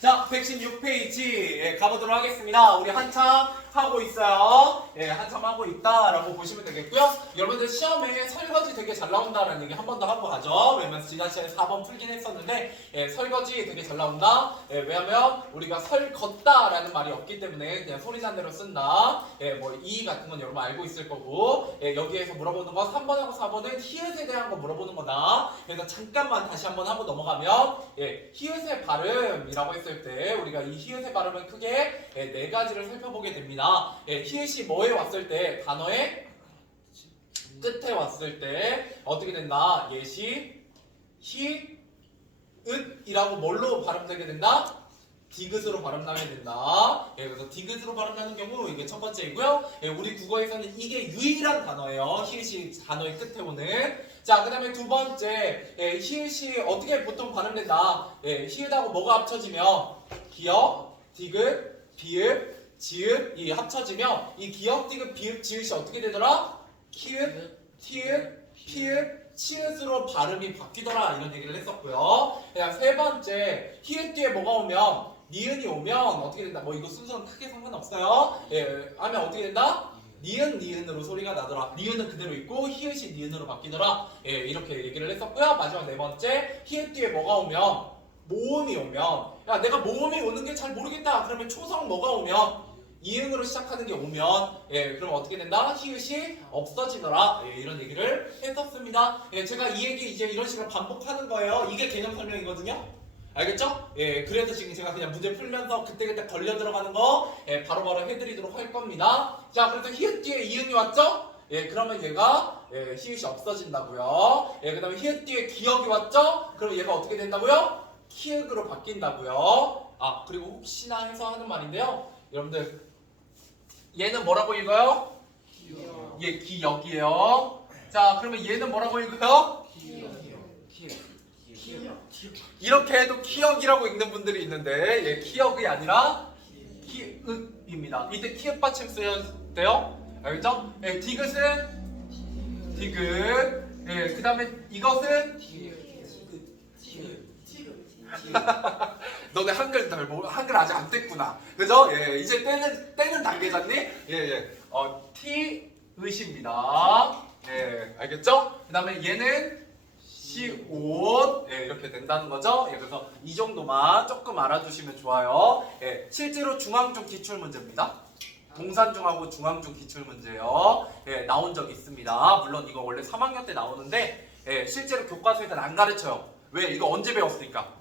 자, 116페이지 가보도록 하겠습니다. 우리 한참 하고 있어요. 한참 하고 있다라고 보시면 되겠고요. 여러분들 시험에 설거지 되게 잘 나온다라는 얘기 한 번 더 하고 가죠. 왜냐면 지난 시간에 4번 풀긴 했었는데 설거지 되게 잘 나온다. 왜냐면 우리가 설걷다라는 말이 없기 때문에 그냥 소리 난 대로 쓴다. 뭐 이 같은 건 여러분 알고 있을 거고 여기에서 물어보는 거 3번하고 4번은 히읗에 대한 거 물어보는 거다. 그래서 잠깐만 다시 한번 하고 넘어가면 히읗의 발음이라고 했을 때 우리가 이 히읗의 발음은 크게 네 가지를 살펴보게 됩니다. 히읗이 뭐에 왔을 때 단어의 끝에 왔을 때 어떻게 된다? 예시 히읗이라고 뭘로 발음되게 된다? 디귿으로 발음나게 된다. 그래서 디귿으로 발음나는 경우 이게 첫 번째이고요. 우리 국어에서는 이게 유일한 단어예요. 히읗이 단어의 끝에 오는. 자, 그 다음에 두 번째, 히읗이 어떻게 보통 발음된다? 히읗하고 뭐가 합쳐지면 기역, 디귿, 비읍, 지읒이 합쳐지면 이 기역, 디귿, 비읍, 지읒이 어떻게 되더라? 키읔, 티읕, 피읕, 치읓으로 발음이 바뀌더라 이런 얘기를 했었고요. 그냥 세 번째, 히읗 뒤에 뭐가 오면 니은이 오면 어떻게 된다? 뭐 이거 순서는 크게 상관없어요. 하면 어떻게 된다? 니은, 니은으로 소리가 나더라. 니은은 그대로 있고 히읗이 니은으로 바뀌더라. 이렇게 얘기를 했었고요. 마지막 네 번째, 히읗 뒤에 뭐가 오면 모음이 오면 야 내가 모음이 오는 게 잘 모르겠다. 그러면 초성 뭐가 오면 이응으로 시작하는 게 오면 그럼 어떻게 된다? 히읗이 없어지더라. 이런 얘기를 했었습니다. 제가 이 얘기 이제 이런 식으로 반복하는 거예요. 이게 개념 설명이거든요. 알겠죠? 그래서 지금 제가 그냥 문제 풀면서 그때그때 걸려 들어가는 거 바로바로 해드리도록 할 겁니다. 자, 그래서 히읗 뒤에 이응이 왔죠? 그러면 얘가 히읗이 없어진다고요. 그 다음에 히읗 뒤에 기역이 왔죠? 그럼 얘가 어떻게 된다고요? 키읔으로 바뀐다고요. 아, 그리고 혹시나 해서 하는 말인데요. 여러분들 얘는 뭐라고 읽어요? 기역. 얘 기역이에요. 자, 그러면 얘는 뭐라고 읽어요? 기역. 이렇게 해도 키역이라고 읽는 분들이 있는데 얘 키역이 아니라 키읔입니다. 이때 키읔 받침 써야 돼요. 알겠죠? 디귿은 디귿. 그 다음에 이것은 너네 한글 한글 아직 안 뗐구나. 그죠? 이제 떼는 단계잖니? 티읒입니다. 알겠죠? 그 다음에 얘는 시옷 이렇게 된다는 거죠. 그래서 이 정도만 조금 알아두시면 좋아요. 실제로 중앙중 기출문제입니다. 동산중하고 중앙중 기출문제요. 나온 적이 있습니다. 물론 이거 원래 3학년 때 나오는데 실제로 교과서에서는 안 가르쳐요. 왜? 이거 언제 배웠으니까?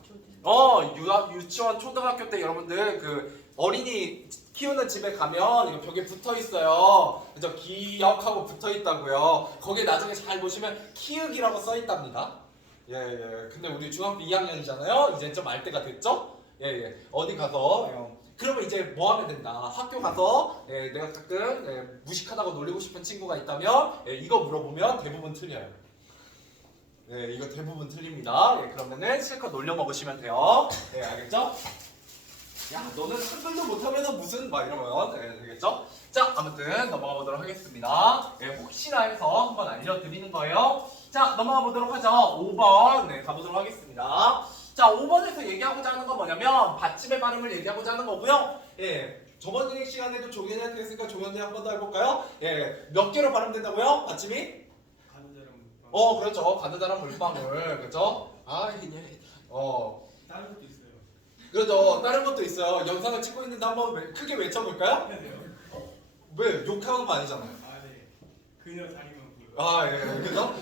유치원, 초등학교 때 여러분들 그 어린이 키우는 집에 가면 이거 벽에 붙어 있어요. 그죠? 기역하고 붙어 있다고요. 거기에 나중에 잘 보시면 키읔이라고 써 있답니다. 근데 우리 중학교 2학년이잖아요. 이제 좀 알 때가 됐죠? 어디 가서 그러면 이제 뭐 하면 된다? 학교 가서 내가 가끔 무식하다고 놀리고 싶은 친구가 있다면 이거 물어보면 대부분 틀려요. 이거 대부분 틀립니다. 그러면은 실컷 놀려 먹으시면 돼요. 알겠죠? 야, 너는 한글도 못하면서 무슨 막 이러면 되겠죠? 자, 아무튼 넘어가 보도록 하겠습니다. 혹시나 해서 한번 알려드리는 거예요. 자, 넘어가 보도록 하죠. 5번 가보도록 하겠습니다. 자, 5번에서 얘기하고자 하는 건 뭐냐면 받침의 발음을 얘기하고자 하는 거고요. 저번 시간에도 종현이한테 했으니까 종현이 한 번 더 해볼까요? 몇 개로 발음된다고요? 받침이? 그렇죠. 가느다란 물방울. 그렇죠? 다른 것도 있어요. 그렇죠. 다른 것도 있어요. 영상을 찍고 있는데 한번 크게 외쳐볼까요? 왜? 욕하는 거 아니잖아요. 네. 그녀 다리만 보여. 그죠?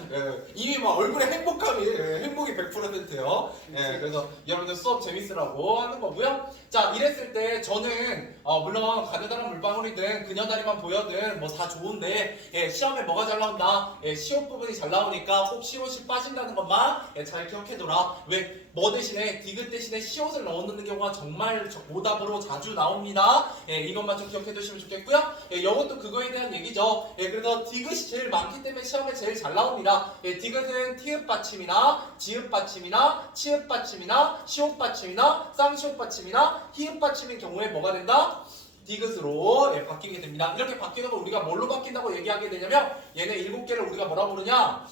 이미 막 얼굴에 행복이 100%예요. 그래서 여러분들 수업 재밌으라고 하는 거고요. 자, 이랬을 때 저는 물론 가느다란 물방울이든 그녀 다리만 보여든 뭐 다 좋은데 시험에 뭐가 잘 나온다? 시옷 부분이 잘 나오니까 꼭 시옷이 빠진다는 것만 잘 기억해둬라. 왜? 뭐 대신에 디귿 대신에 시옷을 넣는 경우가 정말 오답으로 자주 나옵니다. 이것만 좀 기억해두시면 좋겠고요. 이것도 그거에 대한 얘기죠. 그래서 디귿이 제일 많기 때문에 시험에 제일 잘 나옵니다. 디귿은 티읕 받침이나 지읒 받침이나 치읒 받침이나 시옷 받침이나 쌍시옷 받침이나 히읗 받침인 경우에 뭐가 된다? 디귿으로 바뀌게 됩니다. 이렇게 바뀌는 걸 우리가 뭘로 바뀐다고 얘기하게 되냐면 얘네 7개를 우리가 뭐라 부르냐?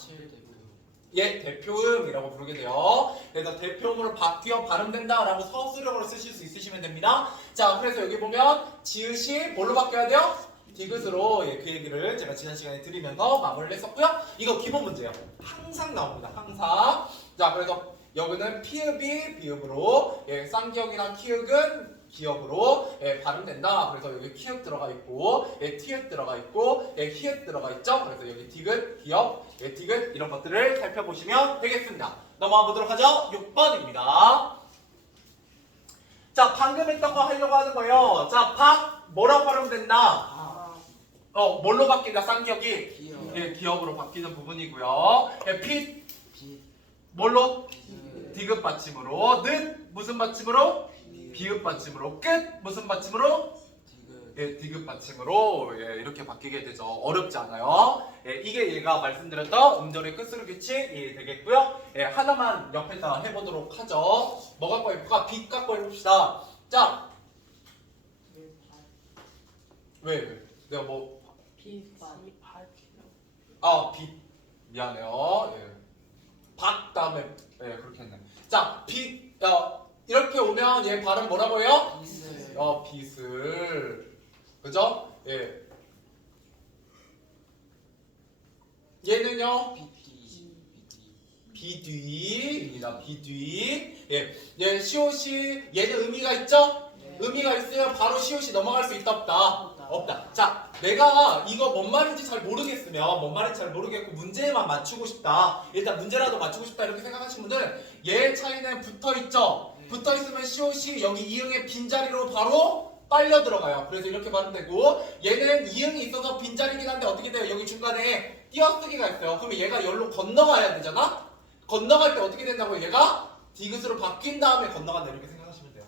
대표음이라고 부르게 돼요. 그래서 대표음으로 바뀌어 발음된다라고 서술형으로 쓰실 수 됩니다. 자, 그래서 여기 보면 지읒이 뭘로 바뀌어야 돼요? 디귿으로. 예, 그 얘기를 제가 지난 시간에 드리면서 마무리를 했었고요. 이거 기본 문제예요. 항상 나옵니다. 항상. 자, 그래서 여기는 피읍이 비읍으로, 예, 쌍기역이랑 키읔은 기역으로, 예, 발음된다. 그래서 여기 키읔 들어가 있고, 예, 티읕 들어가 있고, 예, 히읗 들어가 있죠. 그래서 여기 디귿, 기역, 예, 디귿 이런 것들을 살펴보시면 되겠습니다. 넘어가 보도록 하죠. 6번입니다. 자, 방금 했던 거 하려고 하는 거예요. 자, 박 뭐라고 발음 된다? 뭘로 바뀐다? 쌍기역이 기억. 예, 기역으로 바뀌는 부분이고요. 예, 핏 빛. 뭘로? 디귿. 디귿 받침으로. 늦 무슨 받침으로? 비읍 받침으로. 끝 무슨 받침으로? 디귿. 예, 디귿 받침으로 예, 이렇게 바뀌게 되죠. 어렵지 않아요. 예, 이게 얘가 말씀드렸던 음절의 끝으로 규칙이 되겠고요. 예, 하나만 옆에다 해보도록 하죠. 뭐 갖고 해볼까? 빛 갖고 해봅시다. 자, 왜? 내가 뭐 빛. 미안해요. 예. 박 다음에 그렇게 했네. 자, 빛. 이렇게 오면 얘 발음 뭐라고 해요? 빛을. 빛을. 그죠? 예. 얘는요? 빛이. 비뒤입니다. 비뒤. 예. 얘 시옷이 얘는 의미가 있죠? 네. 의미가 있으면 바로 시옷이 넘어갈 수 있다 없다? 없다. 자, 내가 이거 뭔 말인지 잘 모르겠으면 뭔 말인지 잘 모르겠고 문제만 맞추고 싶다. 일단 문제라도 맞추고 싶다 이렇게 생각하시는 분들은 얘 차이는 붙어 있죠. 붙어 있으면 시옷이 여기 이응의 빈자리로 바로 빨려 들어가요. 그래서 이렇게 발음되고 얘는 이응이 있어서 빈자리긴 한데 어떻게 돼요? 여기 중간에 띄어쓰기가 있어요. 그러면 얘가 여기로 건너가야 되잖아. 건너갈 때 어떻게 된다고요? 얘가 디귿으로 바뀐 다음에 건너간다 이렇게 생각하시면 돼요.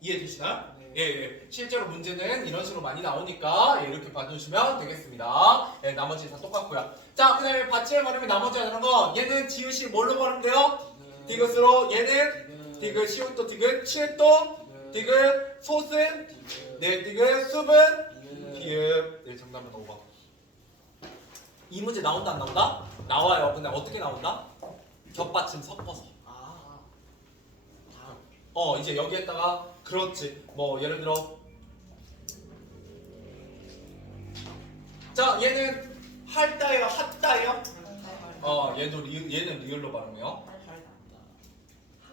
이해되시나요? 네. 예. 실제로 문제는 이런 식으로 많이 나오니까 예, 이렇게 봐주시면 되겠습니다. 예, 나머지 다 똑같고요. 자, 그 다음에 받침의 발음이 나머지 하는 건 얘는 지읒이 뭘로 발음돼요? 디귿으로. 얘는 디귿, 시옷도 디귿, 치읓도 디귿, 솥은 네, 디귿, 숲은 비읍. 예, 정답은 5번. 이 문제 나온다 안 나온다? 나와요. 근데 어떻게 나온다? 겹받침 섞어서. 이제 여기에다가 그렇지. 뭐 예를 들어 자, 얘는 할다예요, 핫다예요? 얘는 리을로 발음해요.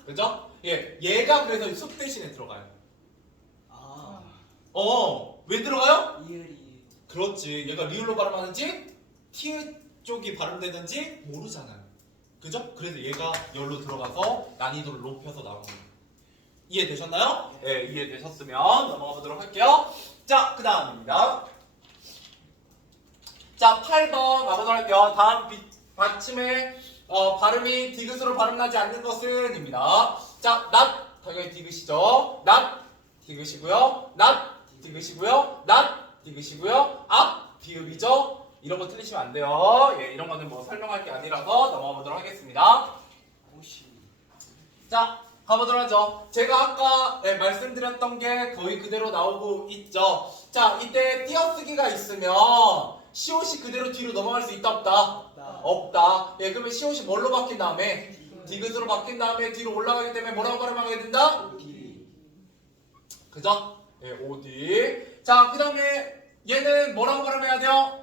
그죠? 예, 얘가 그래서 숲 대신에 들어가요. 왜 들어가요? 이을이. 그렇지. 얘가 리을로 발음하는지 티읕 쪽이 발음되는지 모르잖아요. 그죠? 그래서 얘가 열로 들어가서 난이도를 높여서 나오는 거예요. 이해되셨나요? 네, 이해되셨으면 넘어가 보도록 할게요. 자, 그 다음입니다. 자, 8번 가보도록 할게요. 다음 받침의 발음이 디귿으로 발음나지 않는 것은 입니다. 자, 낫 당연히 디귿이죠. 낫 디귿이고요. 낫 디귿이고요. 낫 디귿이고요. 앞 비읍이죠. 이런 거 틀리시면 안 돼요. 예, 이런 거는 뭐 설명할 게 아니라서 넘어가 보도록 하겠습니다. 자, 가보도록 하죠. 제가 아까 말씀드렸던 게 거의 그대로 나오고 있죠. 자, 이때 띄어쓰기가 있으면 시옷이 그대로 뒤로 넘어갈 수 있다 없다? 없다. 예, 그러면 시옷이 뭘로 바뀐 다음에? 디귿으로 바뀐 다음에 뒤로 올라가기 때문에 뭐라고 발음하게 된다? 그죠? 예, 오디. 자, 그 다음에 얘는 뭐라고 발음해야 돼요?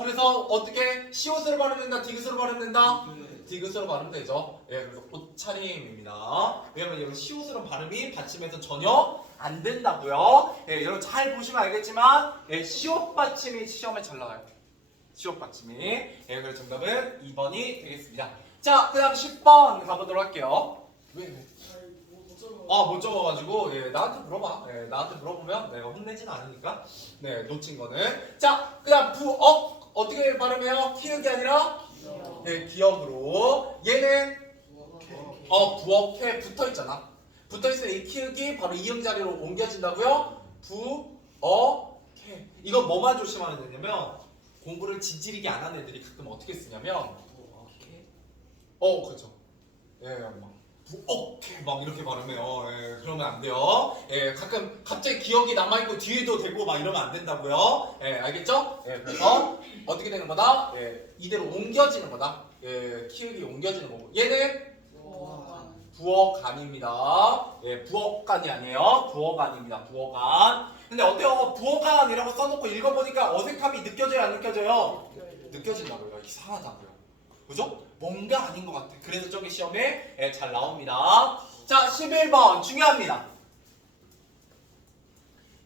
그래서 어떻게 시옷으로 발음된다? 디귿으로 발음된다? 디귿으로 발음되죠. 예, 그래서 옷차림입니다. 왜냐면 여기 시옷으로 발음이 받침에서 전혀 안 된다고요. 예, 여러분 잘 보시면 알겠지만 예, 시옷 받침이 시험에 잘 나와요. 시옷 받침이. 예, 그래서 정답은 2번이 되겠습니다. 자, 그 다음 10번 가보도록 할게요. 왜? 못 적어가지고 예, 나한테 물어봐. 예, 나한테 물어보면 내가 혼내진 않으니까. 네, 놓친 거는. 자, 그 다음 부억 어떻게 발음해요? 키읔이 아니라 네, 기역으로. 얘는 부억해 붙어있잖아. 붙어있으면 이 키읔이 바로 이응 자리로 옮겨진다고요? 부억해. 이거 뭐만 조심하면 되냐면 공부를 진지리게 안 하는 애들이 가끔 어떻게 쓰냐면 그렇죠. 예, 막 부억해 막 이렇게 발음해요. 예, 그러면 안 돼요. 예, 가끔 갑자기 기억이 남아있고 뒤에도 되고 막 이러면 안 된다고요. 예, 알겠죠? 예, 그래서 어떻게 되는 거다? 예, 이대로 옮겨지는 거다. 예, 키읔이 옮겨지는 거고. 얘는 부어간입니다. 예, 부어간이 아니에요. 부어간입니다. 부어간. 근데 어때요? 부어간이라고 써놓고 읽어보니까 어색함이 느껴져요? 안 느껴져요? 느껴진다고요. 이상하다고요. 그죠? 뭔가 아닌 것 같아. 그래서 저기 시험에 예, 잘 나옵니다. 자, 11번 중요합니다.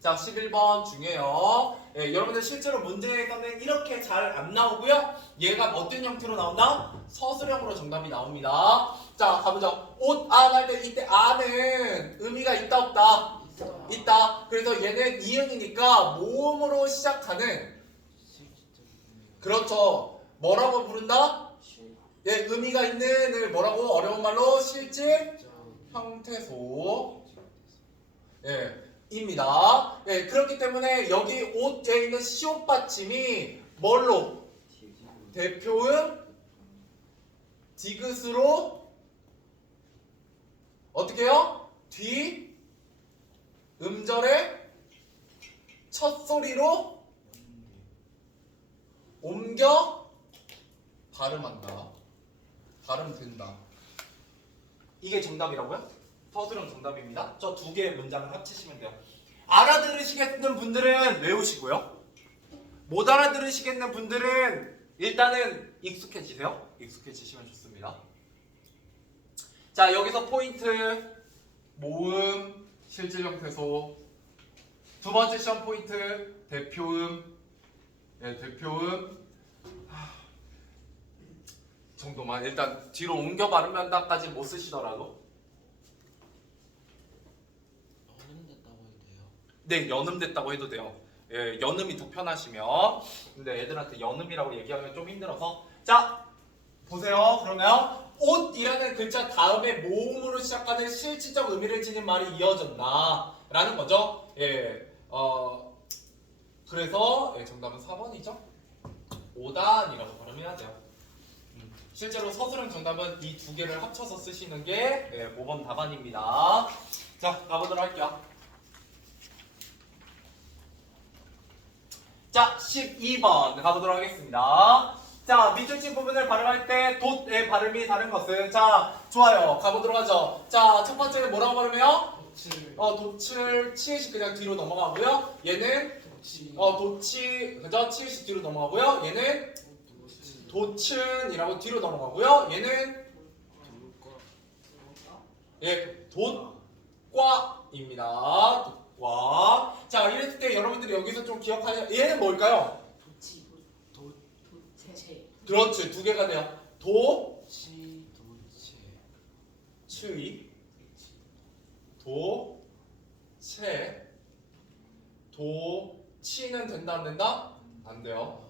자, 11번 중요해요. 예, 여러분들 실제로 문제에서는 이렇게 잘 안 나오고요. 얘가 어떤 형태로 나온다? 서술형으로 정답이 나옵니다. 자, 가보죠. 옷 안 할 때 이때 안은 의미가 있다 없다? 있다. 그래서 얘는 이응이니까 모음으로 시작하는 그렇죠. 뭐라고 부른다? 예, 의미가 있는을 뭐라고 어려운 말로 실질 형태소. 예. 입니다. 예, 그렇기 때문에 여기 옷에 있는 시옷 받침이 뭘로? 대표음 디귿으로 어떻게 해요? 뒤 음절의 첫 소리로 옮겨 발음한다. 발음된다. 이게 정답이라고요? 서술형 정답입니다. 저 두 개의 문장을 합치시면 돼요. 알아들으시겠는 분들은 외우시고요. 못 알아들으시겠는 분들은 일단은 익숙해지세요. 익숙해지시면 좋습니다. 자, 여기서 포인트 모음, 실질 형태소. 두 번째 시험 포인트 대표음. 네, 대표음. 정도만 일단 뒤로 옮겨 발음한다까지 못 쓰시더라도 네, 연음됐다고 해도 돼요. 예, 연음이 더 편하시면. 근데 애들한테 연음이라고 얘기하면 좀 힘들어서. 자, 보세요. 그러면 옷이라는 글자 다음에 모음으로 시작하는 실질적 의미를 지닌 말이 이어졌나 라는 거죠. 예, 그래서 예, 정답은 4번이죠. 5단이라고 발음해야 돼요. 실제로 서술형 정답은 이 두 개를 합쳐서 쓰시는 게 예, 5번 답안입니다. 자, 가보도록 할게요. 자, 12번 가보도록 하겠습니다. 자, 밑줄친 부분을 발음할 때 돛의 발음이 다른 것은 자, 좋아요. 가보도록 하죠. 자, 첫 번째는 뭐라고 발음해요? 도칠, 치읓이 그냥 뒤로 넘어가고요. 얘는 도치, 그죠? 치읓이 뒤로 넘어가고요. 얘는 도춘이라고 뒤로 넘어가고요. 얘는 예, 돛과입니다. 와, 자 이랬을 때 여러분들이 여기서 좀 기억하냐? 얘는 뭘까요? 도체. 그렇지, 두 개가 돼요. 도치, 도체. 츠이, 도, 채, 도, 치는 된다 안 된다? 안 돼요.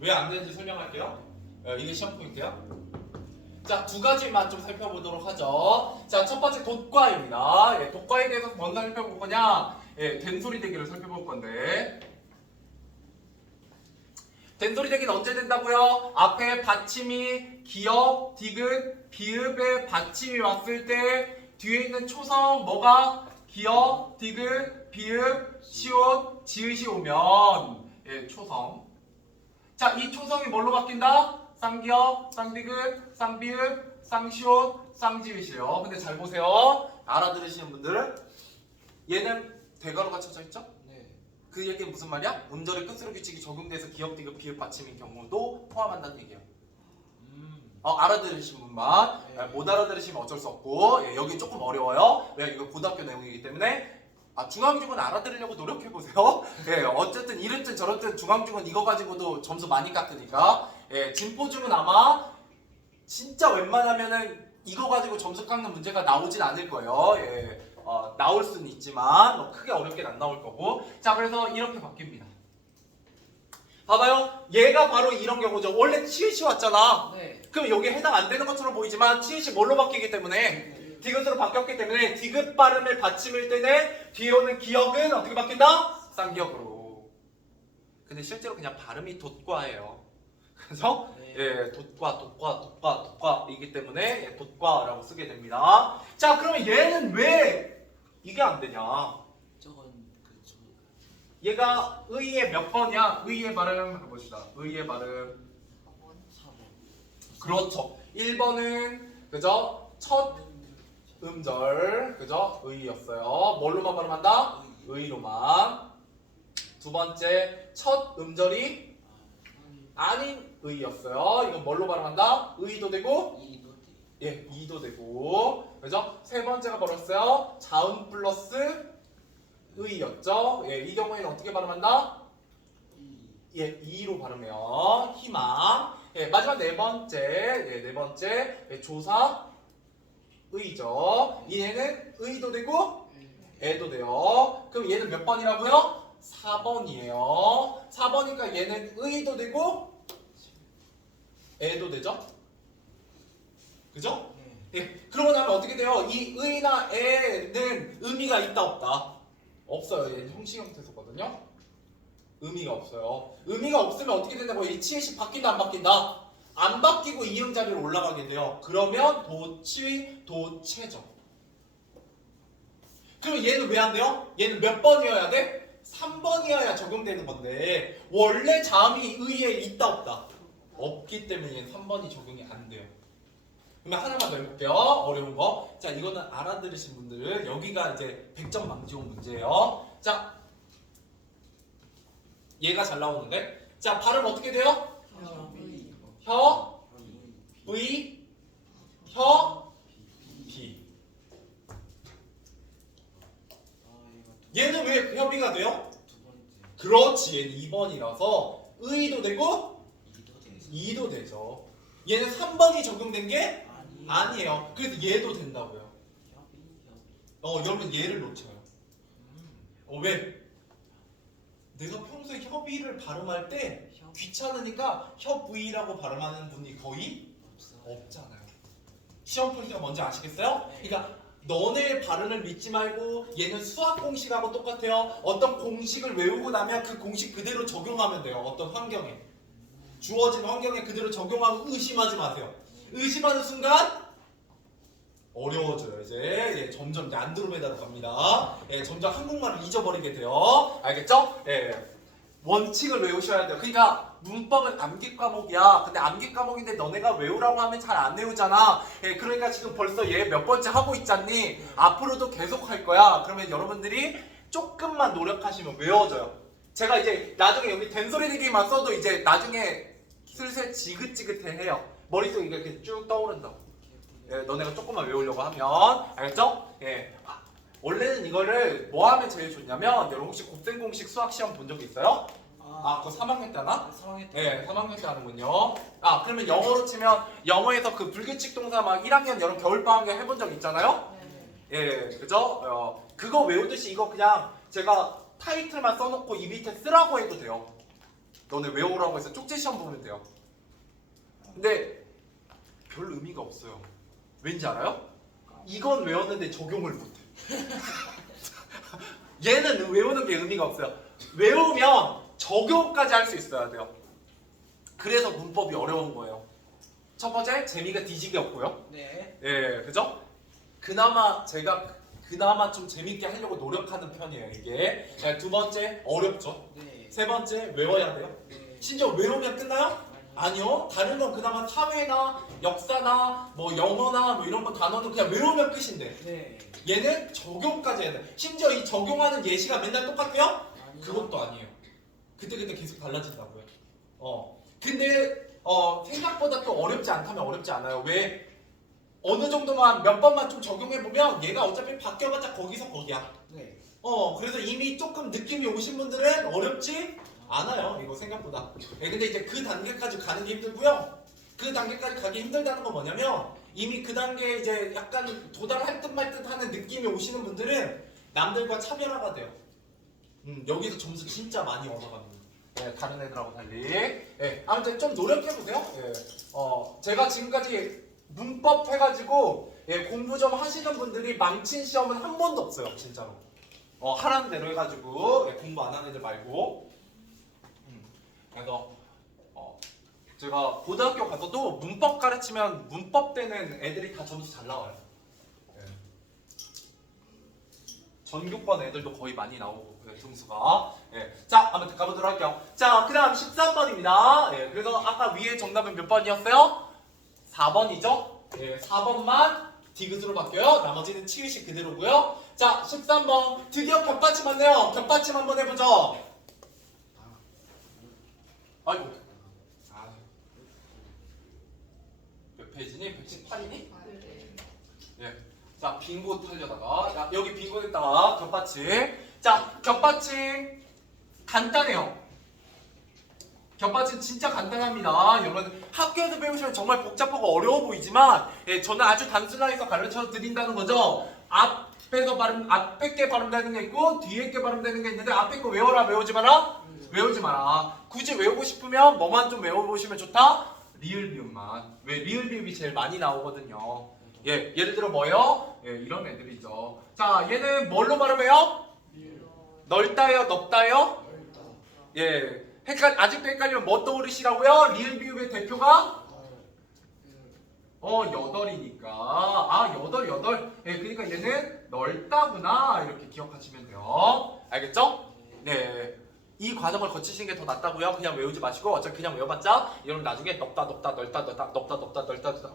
왜 안 되는지 설명할게요. 이게 시험 포인트야. 자, 두 가지만 좀 살펴보도록 하죠. 자, 첫 번째 돛과입니다. 예, 돛과에 대해서 뭔 살펴볼 거냐? 예, 된소리 대기를 살펴볼 건데. 된소리 대기는 언제 된다고요? 앞에 받침이 기역, 디귿, 비읍의 받침이 왔을 때 뒤에 있는 초성 뭐가 기역, 디귿, 비읍, 시옷, 지읒이 오면 예, 초성. 자, 이 초성이 뭘로 바뀐다? 쌍기역, 쌍디귿, 쌍비읍, 쌍시옷, 쌍지읒이에요. 근데 잘 보세요. 알아들으시는 분들, 얘는 대괄호가 쳐져 있죠? 네. 그 얘기는 무슨 말이야? 음절의 끝으로 규칙이 적용돼서 기역, 디귿, 비읍, 받침인 경우도 포함한다는 얘기예요. 알아들으신 분만. 네. 못 알아들으시면 어쩔 수 없고. 예, 여기 조금 어려워요. 왜? 이거 고등학교 내용이기 때문에. 중앙중은 알아들으려고 노력해보세요. 예, 어쨌든 이랬든 저랬든 중앙중은 이거 가지고도 점수 많이 깎으니까. 예, 진포중은 아마 진짜 웬만하면은 이거 가지고 점수 깎는 문제가 나오진 않을 거예요. 예, 나올 수는 있지만 크게 어렵게는 안 나올 거고. 자, 그래서 이렇게 바뀝니다. 봐봐요. 얘가 바로 이런 경우죠. 원래 치읓이 왔잖아. 네. 그럼 여기 해당 안 되는 것처럼 보이지만 치읓이 뭘로 바뀌기 때문에 디귿으로 바뀌었기 때문에 디귿 발음을 받침일 때는 뒤에 오는 기역은 어떻게 바뀐다? 쌍기역으로. 근데 실제로 그냥 발음이 돛과예요. 그래서 네. 예, 돛과이기 때문에 예, 돛과라고 쓰게 됩니다. 자, 그러면 얘는 왜 이게 안 되냐? 저건 그쵸. 얘가 의의 몇 번이야? 의의 발음 해봅시다. 의의 발음. 4번. 그렇죠. 1번은 그죠? 첫 음절 그죠? 의였어요. 뭘로만 발음한다? 의로만. 두 번째 첫 음절이 아닌 의였어요. 이건 뭘로 발음한다? 의도 되고 예, 이도 되고 그죠? 세 번째가 뭐였어요? 자음 플러스 의였죠. 예, 이 경우에는 어떻게 발음한다? 예, 이로 발음해요. 희망. 예, 마지막 네 번째. 예, 네 번째. 예, 조사 의죠. 얘는 의도 되고 애도 돼요. 그럼 얘는 몇 번이라고요? 4번이에요. 4번이니까 얘는 의도 되고 애도 되죠? 그죠? 예. 그러고 나면 어떻게 돼요? 이 의나 애는 의미가 있다 없다? 없어요. 얘는 형식 형태소거든요. 의미가 없어요. 의미가 없으면 어떻게 된다고? 이 치읓이 바뀐다 안 바뀐다? 안 바뀌고 이응 자리로 올라가게 돼요. 그러면 도치, 도체죠. 그럼 얘는 왜 안 돼요? 얘는 몇 번이어야 돼? 3번이어야 적용되는 건데 원래 자음이 의에 있다 없다? 없기 때문에 얘는 3번이 적용이 안 돼요. 그러면 하나만 더 해볼게요. 어려운 거. 자, 이거는 알아들으신 분들 여기가 이제 100점 망지온 문제예요. 자, 얘가 잘 나오는데 자, 발음 어떻게 돼요? 혀, V, 혀, 비. 얘는 왜 협의가 돼요? 그렇지, 얘는 2번이라서 의도 되고 2도 되죠. 얘는 3번이 적용된 게 아니에요. 그래서 얘도 된다고요. 여러분 얘를 놓쳐요. 왜? 내가 평소에 협의를 발음할 때 귀찮으니까 협의라고 발음하는 분이 거의 없잖아요. 시험 풀 때 뭔지 아시겠어요? 그러니까 너네 발음을 믿지 말고 얘는 수학 공식하고 똑같아요. 어떤 공식을 외우고 나면 그 공식 그대로 적용하면 돼요. 어떤 환경에. 주어진 환경에 그대로 적용하고 의심하지 마세요. 의심하는 순간 어려워져요. 이제 예, 점점 이제 안드로메다로 갑니다. 예, 점점 한국말을 잊어버리게 돼요. 알겠죠? 예, 원칙을 외우셔야 돼요. 그러니까 문법은 암기 과목이야. 근데 암기 과목인데 너네가 외우라고 하면 잘 안 외우잖아. 예, 그러니까 지금 벌써 얘 몇 번째 하고 있잖니. 앞으로도 계속 할 거야. 그러면 여러분들이 조금만 노력하시면 외워져요. 제가 이제 나중에 여기 된소리 되기만 써도 이제 나중에 슬슬 지긋지긋해요. 머릿속에 이렇게 쭉 떠오른다고. 예, 너네가 조금만 외우려고 하면 알겠죠? 예. 원래는 이거를 뭐 하면 제일 좋냐면 여러분 혹시 곱셈 공식 수학 시험 본 적 있어요? 그거 3학년 때 하나? 3학년 네, 3학년 때 하는군요. 그러면 영어로 치면 영어에서 그 불규칙 동사 막 1학년 여름 겨울방학에 해본 적 있잖아요? 예, 그죠? 그거 외우듯이 이거 그냥 제가 타이틀만 써놓고 이 밑에 쓰라고 해도 돼요. 너네 외우라고 해서 쪽지 시험 보면 돼요. 근데 별 의미가 없어요. 왠지 알아요? 이건 외웠는데 적용을 못해. 얘는 외우는 게 의미가 없어요. 외우면 적용까지 할 수 있어야 돼요. 그래서 문법이 어려운 거예요. 첫 번째, 재미가 뒤지게 없고요. 네. 예, 그죠? 그나마 제가 좀 재밌게 하려고 노력하는 편이에요, 이게. 두 번째, 어렵죠. 네. 세 번째, 외워야 돼요. 네. 심지어 외우면 끝나요? 아니요. 다른 건 그나마 사회나 역사나 뭐 영어나 뭐 이런 거 단어는 그냥 외우면 끝인데 네. 얘는 적용까지 해야 돼. 심지어 이 적용하는 예시가 맨날 똑같아요? 그것도 아니에요. 그때그때 계속 달라진다고요. 근데 생각보다 또 어렵지 않다면 어렵지 않아요. 왜? 어느 정도만 몇 번만 좀 적용해보면 얘가 어차피 바뀌어봤자 거기서 거기야. 네. 그래서 이미 조금 느낌이 오신 분들은 어렵지 않아요. 이거 생각보다. 근데 이제 그 단계까지 가는 게 힘들고요. 그 단계까지 가기 힘들다는 건 뭐냐면 이미 그 단계에 이제 약간 도달할 듯 말 듯 하는 느낌이 오시는 분들은 남들과 차별화가 돼요. 여기서 점수 진짜 많이 얻어갑니다. 다른 애들하고 달리. 아무튼 좀 노력해보세요. 제가 지금까지 문법 해가지고 공부 좀 하시는 분들이 망친 시험은 한 번도 없어요. 진짜로. 하라는 대로 해가지고 공부 안 하는 애들 말고. 그래서 제가 고등학교 가서도 문법 가르치면 문법 되는 애들이 다 점수 잘 나와요. 전교권 애들도 거의 많이 나오고 점수가. 자, 아무튼 가보도록 할게요. 자, 그 다음 13번입니다. 그래서 아까 위에 정답은 몇 번이었어요? 4번이죠? 4번만 디귿으로 바뀌어요. 나머지는 치읓이 그대로고요. 자, 13번. 드디어 겹받침 왔네요. 겹받침 한번 해보죠. 아이고. 몇 페이지니? 118이니? 예. 자, 빈고 털려다가. 자, 여기 빈고에다가 겹받침. 자, 겹받침 간단해요. 겹받침 진짜 간단합니다. 여러분 학교에서 배우시면 정말 복잡하고 어려워 보이지만 저는 아주 단순하게 가르쳐 드린다는 거죠. 앞에 게 발음되는 게 있고 뒤에 게 발음되는 게 있는데 앞에 거 외워라 외우지 마라? 외우지 마라. 굳이 외우고 싶으면 뭐만 좀 외워보시면 좋다? 리을 비읍만. 왜 리을 비읍이 제일 많이 나오거든요. 예, 예를 들어 뭐요? 예, 이런 애들이죠. 자, 얘는 뭘로 발음해요? 넓다요? 넓다요? 예. 아직도 헷갈리면 뭐 떠오르시라고요? 리을 비읍의 대표가? 여덟이니까. 아, 여덟. 예, 그러니까 얘는 넓다구나. 이렇게 기억하시면 돼요. 알겠죠? 네. 이 과정을 거치시는 게 더 낫다고요? 그냥 외우지 마시고 어차피 그냥 외워봤자 여러분 나중에 넓다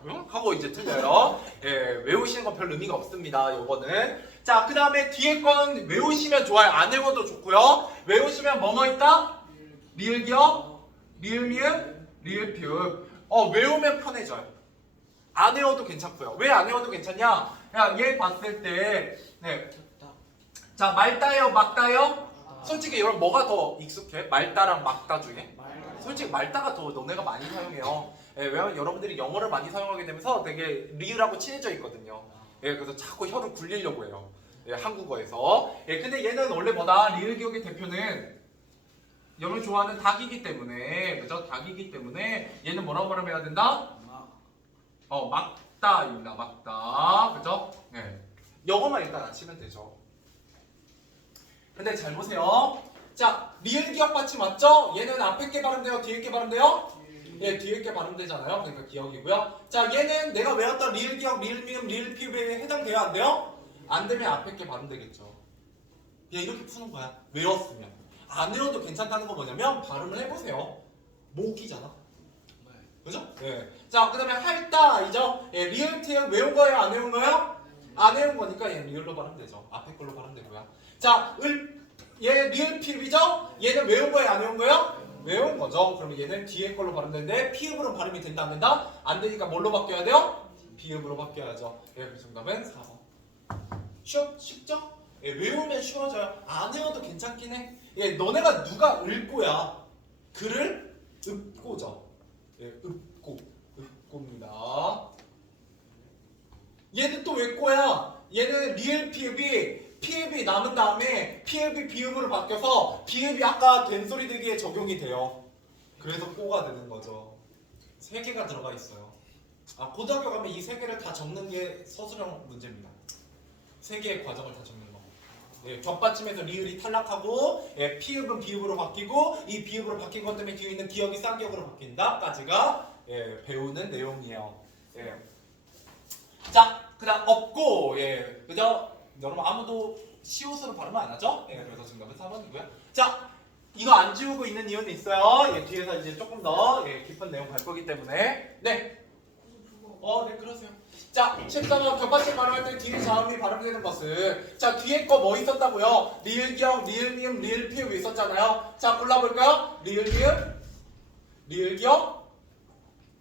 응? 하고 이제 틀려요. 예, 외우시는 건 별 의미가 없습니다. 요거는. 자, 그 다음에 뒤에 건 외우시면 좋아요. 안 외워도 좋고요. 외우시면 뭐뭐 있다? 리을 기억, 리을 미음, 리을 피읍. 외우면 편해져요. 안 외워도 괜찮고요. 왜 안 외워도 괜찮냐? 야, 얘 봤을 때, 네. 자, 말다요, 막다요? 솔직히 여러분 뭐가 더 익숙해? 말다랑 막다 중에? 솔직히 말다가 더 너네가 많이 사용해요. 예, 왜냐면 여러분들이 영어를 많이 사용하게 되면서 되게 리을하고 친해져 있거든요. 예, 그래서 자꾸 혀를 굴리려고 해요. 예, 한국어에서. 예, 근데 얘는 원래 뭐다? 리을 기억의 대표는 여러분 좋아하는 닭이기 때문에, 그죠? 닭이기 때문에 얘는 뭐라고 발음해야 된다? 막다입니다. 막다. 그죠? 네. 영어만 일단 아시면 되죠. 근데 잘 보세요. 자, 리을 기억 받침 맞죠? 얘는 앞에 게 발음돼요? 뒤에 게 발음돼요? 예, 뒤에 게 발음되잖아요. 그러니까 기억이고요. 자, 얘는 내가 외웠던 리을 기억, 리을 미음, 리을 피읍에 해당돼요? 안 돼요? 안 되면 앞에 게 발음되겠죠. 예, 이렇게 푸는 거야. 외웠으면. 안 외워도 괜찮다는 건 뭐냐면 발음을 해보세요. 못 웃기잖아. 그죠? 예. 자, 그 다음에 할다이죠? 예, 리을 티은 외운 거예요? 안 외운 거예요? 안 외운 거니까 얘 리을로 발음되죠. 앞에 걸로 발음되고요. 자, 얘 리을 피읍이죠? 얘는 외운 거예요? 안 외운 거예요? 외운 거죠. 그러면 얘는 뒤에 걸로 발음되는데 피읍으로 발음이 된다 안 된다? 안 되니까 뭘로 바뀌어야 돼요? 비읍으로 바뀌어야죠. 예, 그 정답은 4번. 쉽죠? 예, 외우면 쉬워져요. 안 외워도 괜찮긴 해. 예, 너네가 누가 읊고야. 글을 읊고죠. 예, 읊고입니다. 얘는 또 왜 꼬야? 얘는 리을 피읍이 남은 다음에 피읍이 비읍으로 바뀌어서 비읍이 아까 된소리 되기에 적용이 돼요. 그래서 꼬가 되는 거죠. 3개가 들어가 있어요. 고등학교 가면 이 3개를 다 적는 게 서술형 문제입니다. 3개의 과정을 다 적는 거. 예, 겹받침에서 리을이 탈락하고 예, 피읍은 비읍으로 바뀌고 이 비읍으로 바뀐 것 때문에 뒤에 있는 기억이 쌍기억으로 바뀐다까지가 예, 배우는 내용이에요. 예. 자, 그다음 없고 예, 그죠? 여러분 아무도 시옷으로 발음을 안 하죠? 예, 그래서 정답은 4번이고요. 자, 이거 안 지우고 있는 이유는 있어요. 예, 뒤에서 이제 조금 더 예, 깊은 내용 갈 거기 때문에 네. 네, 그러세요. 자, 13번 겹받침 발음할 때 뒤에 자음이 발음되는 것은 자, 뒤에 거 뭐 있었다고요? 리을 기억, 리을 미음, 리을 피읍 있었잖아요. 자, 골라볼까요? 리을 미음, 리을 기억,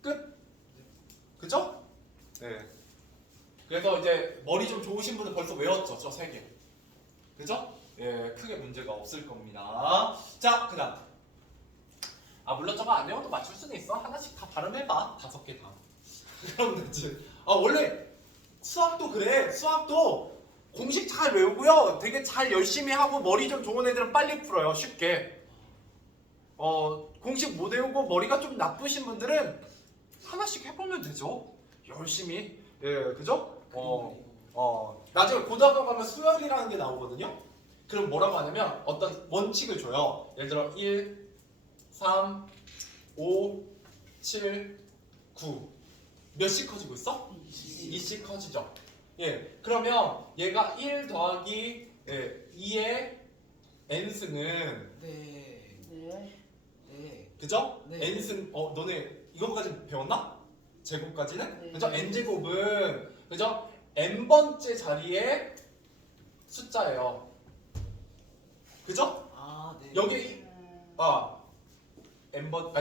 끝. 그죠? 네. 그래서 이제 머리 좀 좋으신 분은 벌써 외웠죠, 저 3개. 그죠? 예, 크게 문제가 없을 겁니다. 자, 그 다음. 물론 저거 안 외워도 맞출 수는 있어. 하나씩 다 발음해봐. 5개 다. 그럼 되지. 원래 수학도 그래. 수학도 공식 잘 외우고요. 되게 잘 열심히 하고 머리 좀 좋은 애들은 빨리 풀어요. 쉽게. 공식 못 외우고 머리가 좀 나쁘신 분들은 하나씩 해보면 되죠. 열심히. 예, 그죠? 나중에 고등학교 가면 수열이라는 게 나오거든요. 그럼 뭐라고 하냐면 어떤 원칙을 줘요. 예를 들어 1, 3, 5, 7, 9 몇씩 커지고 있어? 2씩 커지죠. 예, 그러면 얘가 1 더하기 2의 n승은 그죠? 네. n승 너네 이것까지 배웠나? 제곱까지는? 네. 그죠? n제곱은 그죠? n번째 자리의 숫자예요. 그죠? 아, 네. 여기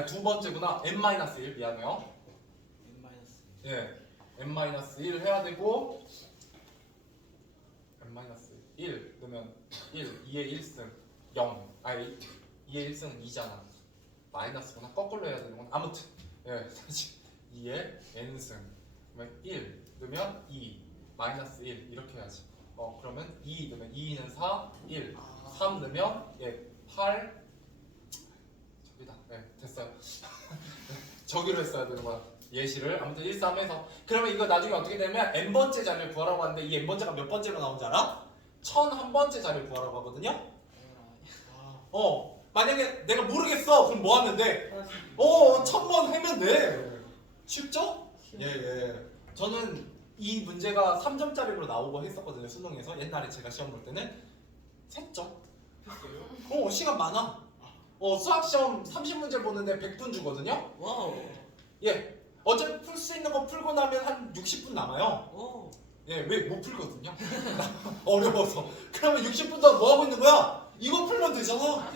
두 번째구나. n-1 미안해요. n-1. 예, n-1 해야 되고 n-1 넣으면 1, 2의 1승 0. 아니 2의 1승은 2잖아. 마이너스구나. 거꾸로 해야 되는구나. 아무튼 예, 다시 2의 n승 그러면 1 넣으면 2 마이너스 1 이렇게 해야지. 그러면 2 넣으면 2는 4 1 3 넣으면 8 저기다. 네, 됐어요. 저기로 했어야 되는 거야. 예시를. 아무튼 1, 3에서 그러면 이거 나중에 어떻게 되면 n번째 자리를 구하라고 하는데 이 n번째가 몇 번째로 나오는지 알아? 1001번째 자리를 구하라고 하거든요. 만약에 내가 모르겠어. 그럼 뭐 하면 돼? 1000번 하면 돼. 쉽죠? 예. 저는 이 문제가 3점짜리로 나오고 했었거든요. 수능에서. 옛날에 제가 시험 볼 때는 셌죠. 시간 많아. 수학 시험 30문제 보는데 100분 주거든요. 와우. 예. 어차피 풀 수 있는 거 풀고 나면 한 60분 남아요. 오. 예, 왜 못 풀거든요? 어려워서. 그러면 60분 동안 뭐 하고 있는 거야? 이거 풀면 되잖아.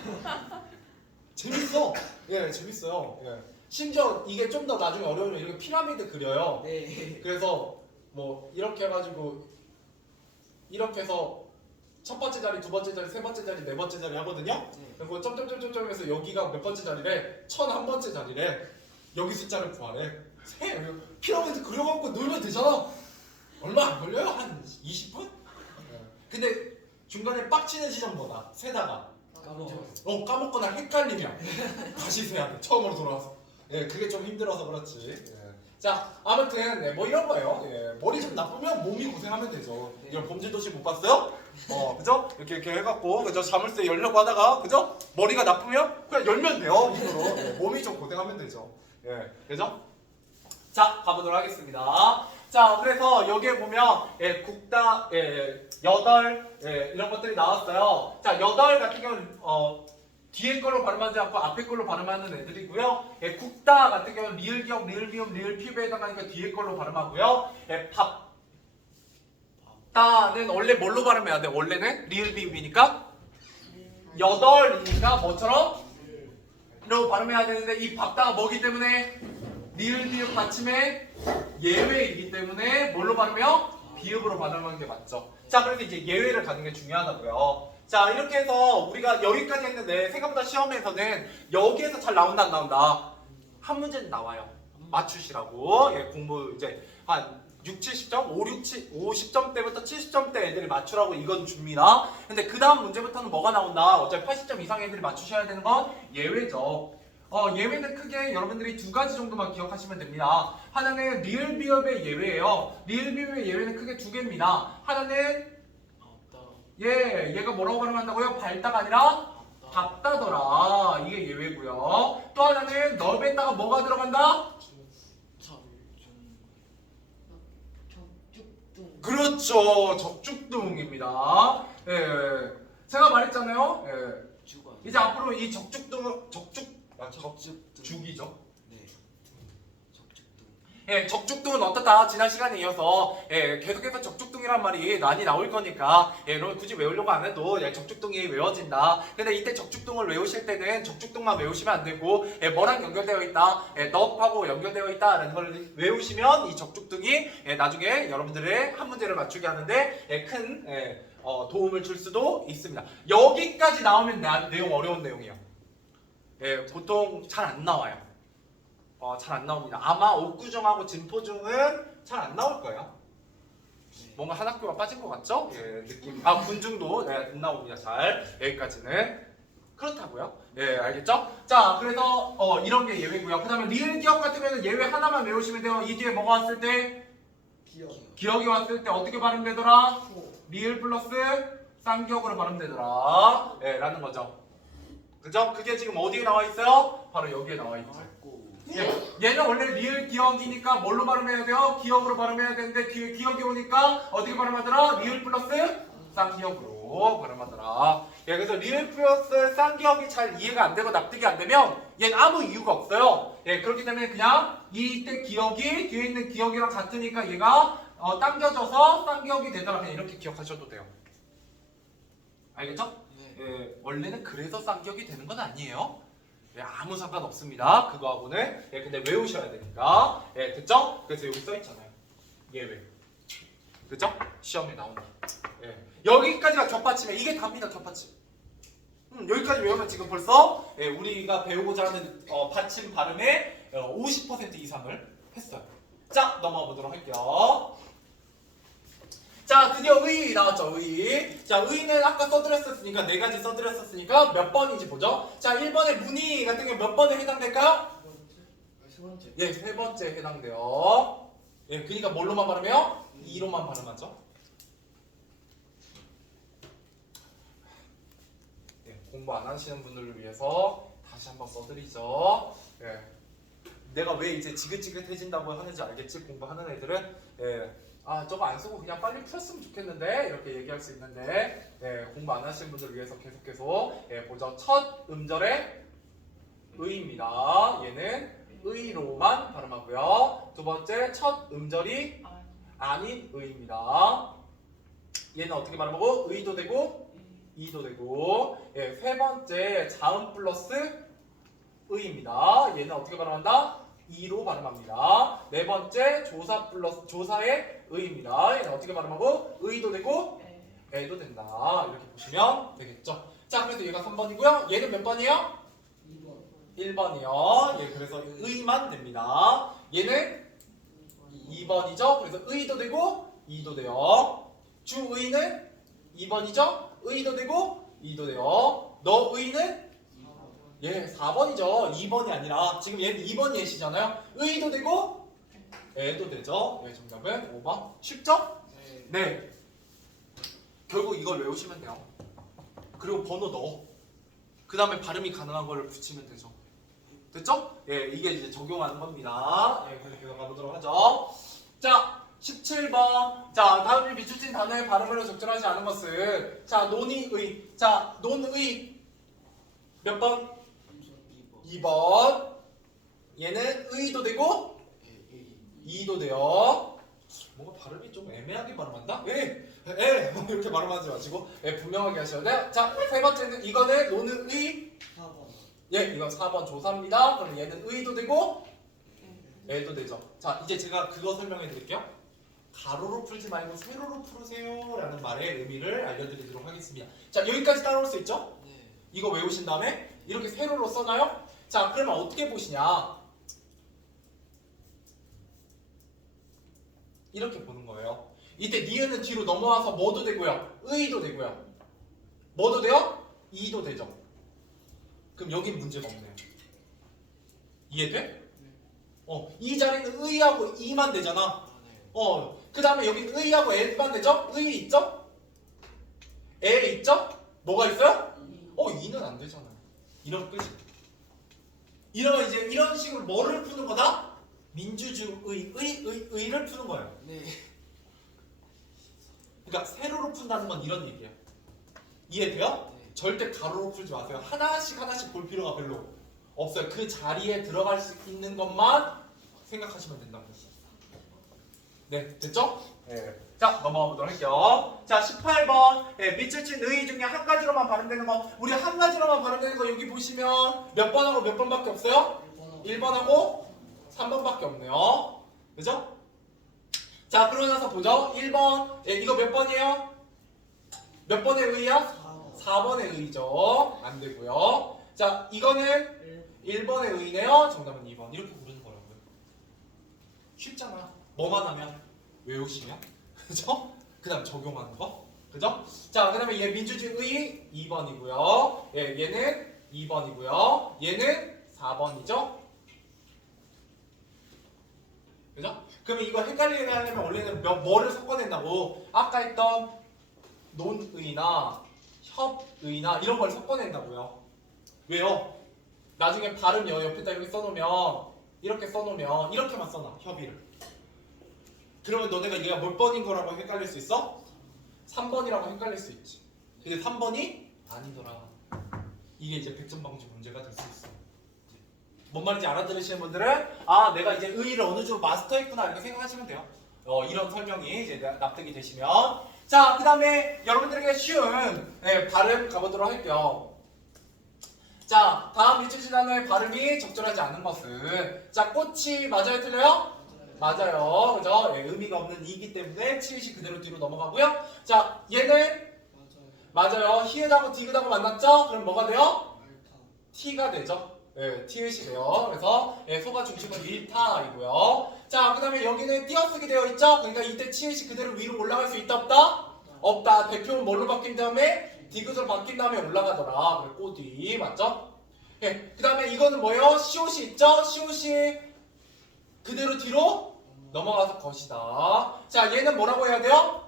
재밌어. 예, 재밌어요. 예. 심지어 이게 좀 더 나중에 어려우면 이렇게 피라미드 그려요. 네. 그래서 뭐 이렇게 해가지고 이렇게 해서 첫 번째 자리, 두 번째 자리, 세 번째 자리, 네 번째 자리 하거든요. 네. 그리고 점점점점점해서 여기가 몇 번째 자리래? 1001번째 자리래. 여기 숫자를 구하래. 피라미드 그려갖고 놀면 되잖아. 얼마 안 걸려요? 한 20분? 근데 중간에 빡치는 시점 뭐다? 세다가 까먹거나 헷갈리면 다시 세야 돼. 처음으로 돌아와서. 예, 그게 좀 힘들어서 그렇지. 예. 자, 아무튼 뭐 이런 거예요. 예, 머리 좀 나쁘면 몸이 고생하면 되죠. 이런 범죄도시 못 봤어요? 그죠? 이렇게 해갖고 그죠? 자물쇠 열려고 하다가 그죠? 머리가 나쁘면 그냥 열면 돼요. 힘으로. 예, 몸이 좀 고생하면 되죠. 예, 그죠? 자, 가보도록 하겠습니다. 자, 그래서 여기에 보면 국다 8 이런 것들이 나왔어요. 자, 8 같은 경우는 뒤에 걸로 발음하지 않고 앞에 걸로 발음하는 애들이고요. 국다 같은 경우는 리을 기억, 리을 비음, 리을 피부에 해당하니까 뒤에 걸로 발음하고요. 밥다는 원래 뭘로 발음해야 돼? 원래는 리을 비음이니까 8이니까 뭐처럼? 로 발음해야 되는데 이 밥다가 뭐기 때문에 리을 비읍 받침의 예외이기 때문에 뭘로 발음해요? 비읍으로 발음하는 게 맞죠. 자, 그래서 이제 예외를 가는 게 중요하다고요. 자, 이렇게 해서 우리가 여기까지 했는데 생각보다 시험에서는 여기에서 잘 나온다 안 나온다? 한 문제는 나와요. 맞추시라고. 예, 공부 이제 한 6, 70점? 50점대부터 70점대 애들이 맞추라고 이건 줍니다. 근데 그 다음 문제부터는 뭐가 나온다? 어차피 80점 이상 애들이 맞추셔야 되는 건 예외죠. 예외는 크게 여러분들이 두 가지 정도만 기억하시면 됩니다. 하나는 리을 비읍의 예외예요. 리을 비읍의 예외는 크게 두 개입니다. 하나는 얘가 뭐라고 발음한다고요? 밝다가 아니라 답다더라. 이게 예외고요. 또 하나는 넙에다가 뭐가 들어간다? 그렇죠. 적죽둥입니다. 예. 제가 말했잖아요. 예. 이제 앞으로 이 적죽둥 죽이죠. 네. 적죽둥. 예, 적죽둥은 어떻다? 지난 시간에 이어서 계속해서 적죽둥이란 말이 많이 나올 거니까 여러분 굳이 외우려고 안 해도 적죽둥이 외워진다. 근데 이때 적죽둥을 외우실 때는 적죽둥만 외우시면 안 되고 뭐랑 연결되어 있다, 넙하고 연결되어 있다라는 걸 외우시면 이 적죽둥이 나중에 여러분들의 한 문제를 맞추게 하는데 큰 도움을 줄 수도 있습니다. 여기까지 나오면 내용 어려운 내용이에요. 보통 잘 안 나와요. 잘 안 나옵니다. 아마 옥구중하고 진포중은 잘 안 나올 거예요. 뭔가 한 학교가 빠진 것 같죠? 느낌. 군중도 안 나옵니다. 잘 여기까지는 그렇다고요. 알겠죠? 자, 그래서 이런 게 예외고요. 그다음에 리을 기억 같은 경우는 예외 하나만 외우시면 돼요. 이 뒤에 뭐가 왔을 때? 기억이 왔을 때 어떻게 발음되더라? 리을 플러스 쌍기억으로 발음되더라. 라는 거죠. 그죠? 그게 지금 어디에 나와 있어요? 바로 여기에 나와 있죠. 얘는 원래 리을 기억이니까 뭘로 발음해야 돼요? 기억으로 발음해야 되는데 뒤에 기억이 오니까 어떻게 발음하더라? 리을 플러스 쌍기억으로 발음하더라. 그래서 리을 플러스 쌍기억이 잘 이해가 안 되고 납득이 안 되면 얘는 아무 이유가 없어요. 그렇기 때문에 그냥 이때 기억이 뒤에 있는 기억이랑 같으니까 얘가 당겨져서 쌍기역이 되더라. 그냥 이렇게 기억하셔도 돼요. 알겠죠? 네. 예, 원래는 그래서 쌍기역이 되는 건 아니에요. 예, 아무 상관 없습니다. 그거하고는. 예, 근데 외우셔야 되니까. 예, 됐죠? 그래서 여기 써 있잖아요. 예외. 그죠? 시험에 나온다. 예. 여기까지가 겹받침이에요. 이게 답니다. 겹받침. 여기까지 외우면 지금 벌써 예, 우리가 배우고자 하는 받침 발음의 50% 이상을 했어요. 자, 넘어가 보도록 할게요. 자, 드디어 의 나왔죠. 의. 자, 의는 아까 써드렸었으니까 4가지 써드렸었으니까 몇 번인지 보죠. 자, 1번의 문의 같은 게 몇 번에 해당될까요? 세 번째. 예, 3번째 해당돼요. 예, 그러니까 뭘로만 발음해요? 2로만 발음하죠. 예, 공부 안 하시는 분들을 위해서 다시 한번 써드리죠. 예. 내가 왜 이제 지긋지긋해진다고 하는지 알겠지? 공부하는 애들은 예. 아, 저거 안 쓰고 그냥 빨리 풀었으면 좋겠는데 이렇게 얘기할 수 있는데 예, 공부 안 하시는 분들을 위해서 계속해서 예, 보죠. 첫 음절의 의입니다. 얘는 의로만 발음하고요. 두 번째 첫 음절이 아닌 의입니다. 얘는 어떻게 발음하고? 의도 되고 이도 되고. 예, 세 번째 자음 플러스 의입니다. 얘는 어떻게 발음한다? 이로 발음합니다. 네 번째 조사 플러스 조사의 의입니다. 얘는 어떻게 발음하고? 의도 되고 애도 된다. 이렇게 보시면 되겠죠. 자, 그래서 얘가 3번이고요. 얘는 몇 번이에요? 1번이요. 예, 그래서 의만 됩니다. 얘는 2번이죠. 그래서 의도 되고 이도 돼요. 주의는 2번이죠. 의도 되고 이도 돼요. 너의는 예, 4번이죠. 2번이 아니라 지금 얘는 2번이 예시잖아요. 의도 되고 애도 되죠. 예, 정답은 5번. 쉽죠? 네. 결국 이걸 외우시면 돼요. 그리고 번호 넣어. 그 다음에 발음이 가능한 걸 붙이면 되죠. 됐죠? 예, 이게 이제 적용하는 겁니다. 예, 그래서 계속 가보도록 하죠. 자, 17번. 자, 다음에 비추진 단어의 발음으로 적절하지 않은 것은 자, 논의의. 자, 논의 몇 번? 2번. 얘는 의도 되고 이도 돼요. 뭔가 발음이 좀 애매하게 발음한다? 이렇게 발음하지 마시고 분명하게 하셔야 돼요. 자, 세 번째는 이거는 노는 의. 4번. 예, 이건 4번 조사입니다. 그럼 얘는 의도 되고 애도 되죠. 자, 이제 제가 그거 설명해 드릴게요. 가로로 풀지 말고 세로로 풀으세요 라는 말의 의미를 알려드리도록 하겠습니다. 자, 여기까지 따라올 수 있죠? 네. 이거 외우신 다음에 이렇게 세로로 써놔요? 자, 그러면 어떻게 보시냐? 이렇게 보는 거예요. 이때 니은은 뒤로 넘어와서 뭐도 되고요. 의도 되고요. 뭐도 돼요? 이도 되죠. 그럼 여긴 문제가 없네요. 이해돼? 이 자리는 의하고 이만 되잖아. 아, 네. 그 다음에 여기는 의하고 애만 되죠? 의 있죠? 애 있죠? 뭐가 있어요? 이는 안 되잖아요. 이런 끝이. 이러면 이제 이런 식으로 뭐를 푸는 거다? 민주주의를 푸는 거예요. 네. 그러니까 세로로 푼다는 건 이런 얘기예요. 이해돼요? 네. 절대 가로로 풀지 마세요. 하나씩 볼 필요가 별로 없어요. 그 자리에 들어갈 수 있는 것만 생각하시면 된다고. 네, 됐죠? 네. 자, 넘어가 보도록 할게요. 자, 18번. 네, 밑줄 친 의 중에 한 가지로만 발음되는 거. 우리 한 가지로만 발음되는 거 여기 보시면 몇 번하고 몇 번밖에 없어요? 1번하고 3번밖에 없네요. 그죠? 자, 그러고 나서 보죠. 1번. 예, 이거 몇 번이에요? 몇 번의 의야? 4번의 의죠. 안 되고요. 자, 이거는 1번의 의네요. 정답은 2번. 이렇게 부르는 거라고요. 쉽잖아. 뭐만 하면 외우시면. 그죠? 그 다음 적용하는 거. 그죠? 자, 그 다음에 얘 민주주의 2번이고요. 예, 얘는 2번이고요. 얘는 4번이죠. 그죠? 그러면 이거 헷갈리게 하려면 원래는 뭐를 섞어낸다고? 아까 했던 논의나 협의나 이런 걸 섞어낸다고요. 왜요? 나중에 발음 옆에다 이렇게 써놓으면 이렇게만 써놔. 협의를. 그러면 너네가 얘가 몇 번인 거라고 헷갈릴 수 있어? 3번이라고 헷갈릴 수 있지. 근데 3번이 아니더라. 이게 이제 100점 방지 문제가 될 수 있어. 뭔 말인지 알아들으시는 분들은 아, 내가 이제 의의를 어느 정도 마스터했구나 이렇게 생각하시면 돼요. 이런 설명이 이제 납득이 되시면 자, 그 다음에 여러분들에게 쉬운 발음 가보도록 할게요. 자, 다음 일주일 단어의 발음이 적절하지 않은 것은 자, 꽃이 맞아요, 틀려요? 맞아요. 그죠? 의미가 없는 이기 때문에 치읓이 그대로 뒤로 넘어가고요. 자, 얘는 맞아요. 히읗하고 디귿하고 만났죠? 그럼 뭐가 돼요? T가 되죠. 티읕이 돼요. 그래서 소가 중심은 밀타이고요. 자, 그 다음에 여기는 띄어쓰기 되어 있죠? 그러니까 이때 치읓이 그대로 위로 올라갈 수 있다 없다? 없다. 대표는 뭘로 바뀐 다음에 디귿으로 바뀐 다음에 올라가더라. 그래, 꼬디 맞죠? 그 다음에 이거는 뭐예요? 시옷이 있죠? 시옷이 그대로 뒤로 넘어가서 것이다. 자, 얘는 뭐라고 해야 돼요?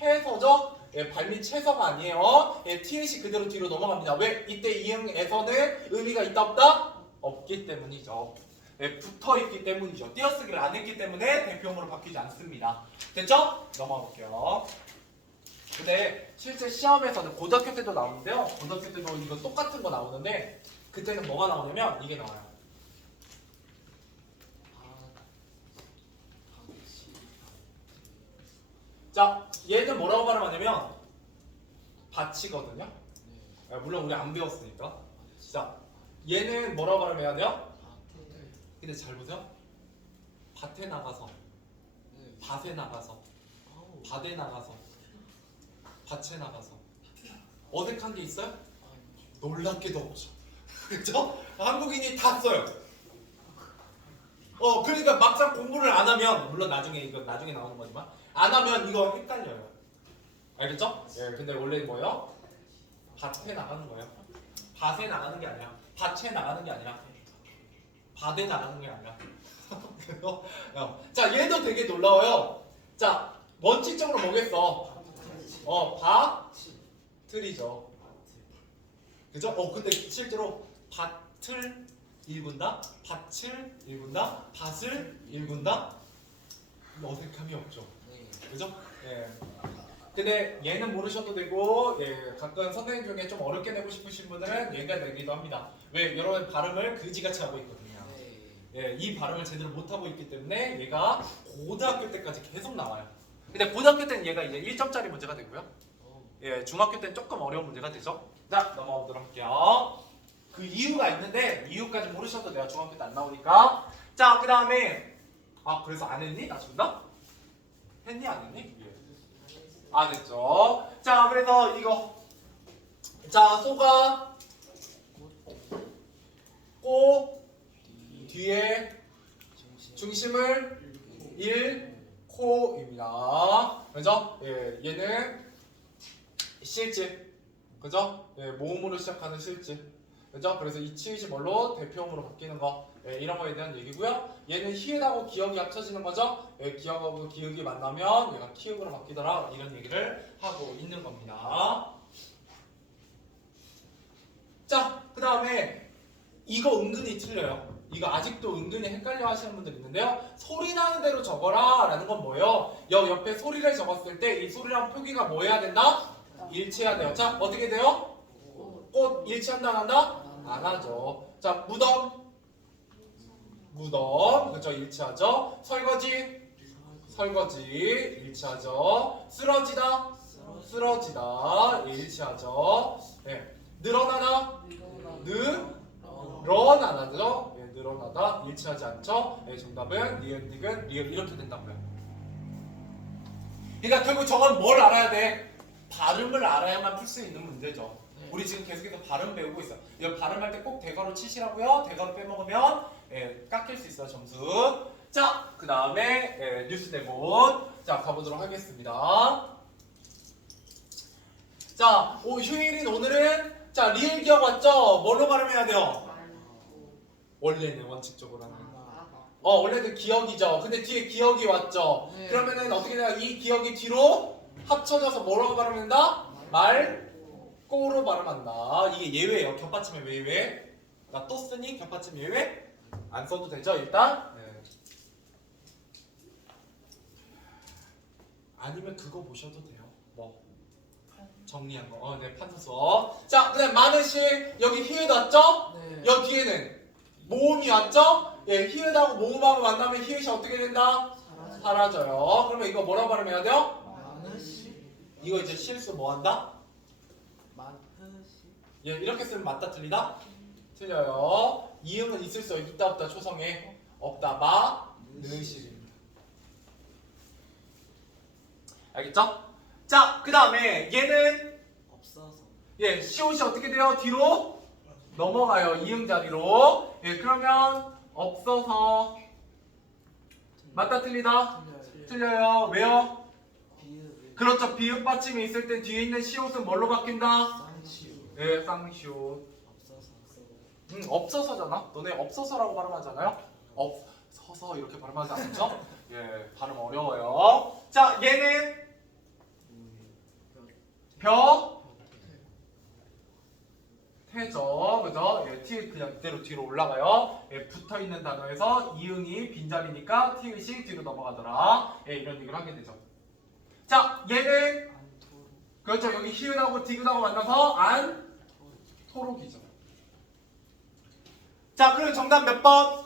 태서죠? 발밑 채서가 아니에요. 티읕이 그대로 뒤로 넘어갑니다. 왜? 이때 이응에서는 의미가 있다 없다? 없기 때문이죠. 붙어 있기 때문이죠. 띄어쓰기를 안 했기 때문에 대표음으로 바뀌지 않습니다. 됐죠? 넘어가 볼게요. 근데 실제 시험에서는 고등학교 때도 나오는데요. 고등학교 때도 이거 똑같은 거 나오는데 그때는 뭐가 나오냐면 이게 나와요. 자, 얘는 뭐라고 발음하냐면 밭이거든요. 물론 우리 안 배웠으니까. 자, 얘는 뭐라고 발음해야 돼요? 근데 잘 보세요. 밭에 나가서, 밭에 나가서, 밭에 나가서, 밭에 나가서. 어색한 게 있어요? 놀랍게도 없죠. 그렇죠? 한국인이 다 써요. 그러니까 막상 공부를 안 하면 물론 이거 나중에 나오는 거지만 안 하면 이거 헷갈려요. 알겠죠? 근데 원래 뭐예요? 밭에 나가는 거예요. 밭에 나가는 게 아니라 밭에 나가는 게 아니라 밭에 나가는 게 아니라. 그래서 자, 얘도 되게 놀라워요. 자, 원칙적으로 뭐겠어? 밭틀이죠. 그죠? 근데 실제로 밭을 일군다, 밭을 일군다, 밭을 일군다. 어색함이 없죠. 그죠? 근데 얘는 모르셔도 되고, 가끔 선생님 중에 좀 어렵게 내고 싶으신 분들은 얘가 내기도 합니다. 왜? 여러분 발음을 그지같이 하고 있거든요. 이 발음을 제대로 못하고 있기 때문에 얘가 고등학교 때까지 계속 나와요. 근데 고등학교 때는 얘가 이제 1점짜리 문제가 되고요. 중학교 때는 조금 어려운 문제가 되죠. 자, 넘어가도록 할게요. 그 이유가 있는데 이유까지 모르셔도 돼요. 중학교 때 안 나오니까. 자, 그 다음에 그래서 안 했니? 나 준다? 했니? 안 했니? 안 했죠. 자, 그래서 이거 자, 소가 꼬 뒤에 중심을 코입니다. 그죠? 얘는 실질. 그죠? 모음으로 시작하는 실질. 그죠? 그래서 이 치읓이 뭘로? 대표음으로 바뀌는 거. 이런 거에 대한 얘기고요. 얘는 히읗하고 기역이 합쳐지는 거죠. 기역하고 기역이 만나면 얘가 키읔으로 바뀌더라. 이런 얘기를 하고 있는 겁니다. 자, 그 다음에 이거 은근히 틀려요. 이거 아직도 은근히 헷갈려 하시는 분들 있는데요. 소리 나는 대로 적어라 라는 건 뭐예요? 옆에 소리를 적었을 때 이 소리랑 표기가 뭐 해야 된다? 일치해야 돼요. 자, 어떻게 돼요? 꽃 일치한다 안 한다? 안 하죠. 자, 무덤 그죠? 일치하죠. 설거지 일치하죠. 쓰러지다 일치하죠. 늘어나다 늘어나다죠. 늘어나다 일치하지 않죠. 정답은 니은 디귿 리을 이렇게 된다고요. 그러니까 결국 저건 뭘 알아야 돼? 발음을 알아야만 풀 수 있는 문제죠. 우리 지금 계속해서 발음 배우고 있어. 이거 발음할 때 꼭 대괄호 치시라고요. 대괄호 빼먹으면 깎일 수 있어요, 점수. 자, 그 다음에 뉴스 대본. 자, 가보도록 하겠습니다. 자, 휴일인 오늘은 자, 리을 기억 왔죠? 뭘로 발음해야 돼요? 원래는 원칙적으로는 원래는 기억이죠. 근데 뒤에 기억이 왔죠. 그러면은 어떻게 돼요? 이 기억이 뒤로 합쳐져서 뭐라고 발음한다? 꼬로 발음한다. 이게 예외예요. 겹받침의 예외. 나 또 쓰니? 겹받침 예외? 안 써도 되죠, 일단? 아니면 그거 보셔도 돼요. 뭐 정리한 거. 판서서. 자, 그다음 많으시 여기 히읗 왔죠? 여기 뒤에는 모음이 왔죠? 예, 히읗하고 모음하고 만나면 히읗이 어떻게 된다? 사라져요. 그러면 이거 뭐라고 발음해야 돼요? 이거 이제 실수 뭐 한다? 예, 이렇게 쓰면 맞다 틀리다? 틀려요. 이응은 있을 수 있다 없다 초성에 없다 마느실입니다. 알겠죠? 자, 그 다음에 얘는 없어서. 예, 시옷이 어떻게 돼요? 뒤로 넘어가요. 이응 자리로. 예, 그러면 없어서 맞다 틀리다? 틀려요. 왜요? 그렇죠. 비읍 받침이 있을 때 뒤에 있는 시옷은 뭘로 바뀐다? 예, 쌍시옷. 없어서잖아. 너네 없어서라고 발음하잖아요. 없어서 이렇게 발음하지 않죠? 예, 발음 어려워요. 자, 얘는 태죠, 그죠? 예, 티 그냥 그대로 뒤로 올라가요. 예, 붙어 있는 단어에서 이응이 빈자리니까 티읕이 뒤로 넘어가더라. 예, 이런 얘기를 하게 되죠. 자, 얘는 그렇죠. 여기 히읗하고 디귿하고 만나서 토록이죠. 자, 그럼 정답 몇 번?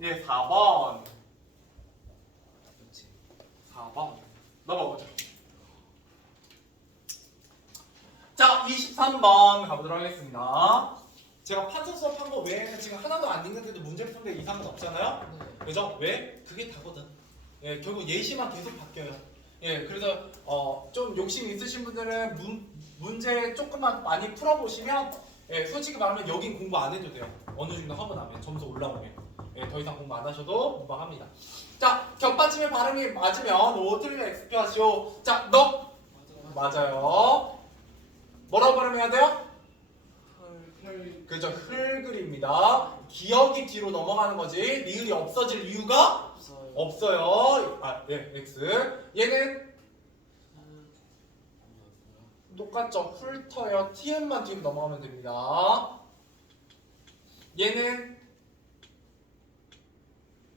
예, 4번. 4번. 넘어가보죠. 자, 23번 가보도록 하겠습니다. 제가 판서 수업한 거 외에는 지금 하나도 안 읽는데도 문제 푸는데 이상은 없잖아요? 그죠? 왜? 그게 다거든. 예, 결국 예시만 계속 바뀌어요. 예, 그래서 좀 욕심 있으신 분들은 문제 조금만 많이 풀어보시면 예, 솔직히 말하면 여긴 공부 안 해도 돼요. 어느 정도 하고 나면 점수 올라오면 예, 더 이상 공부 안 하셔도 무방합니다. 자, 겹받침의 발음이 맞으면 O 틀리면 XP 하시오. 자, 너 맞아요. 뭐라고 발음해야 돼요? 그죠, 흘글입니다. 기억이 뒤로 넘어가는 거지 리을이 없어질 이유가 없어요. 아, 네, X. 얘는 똑같죠. 훑어요. 티음만 뒤로 넘어가면 됩니다. 얘는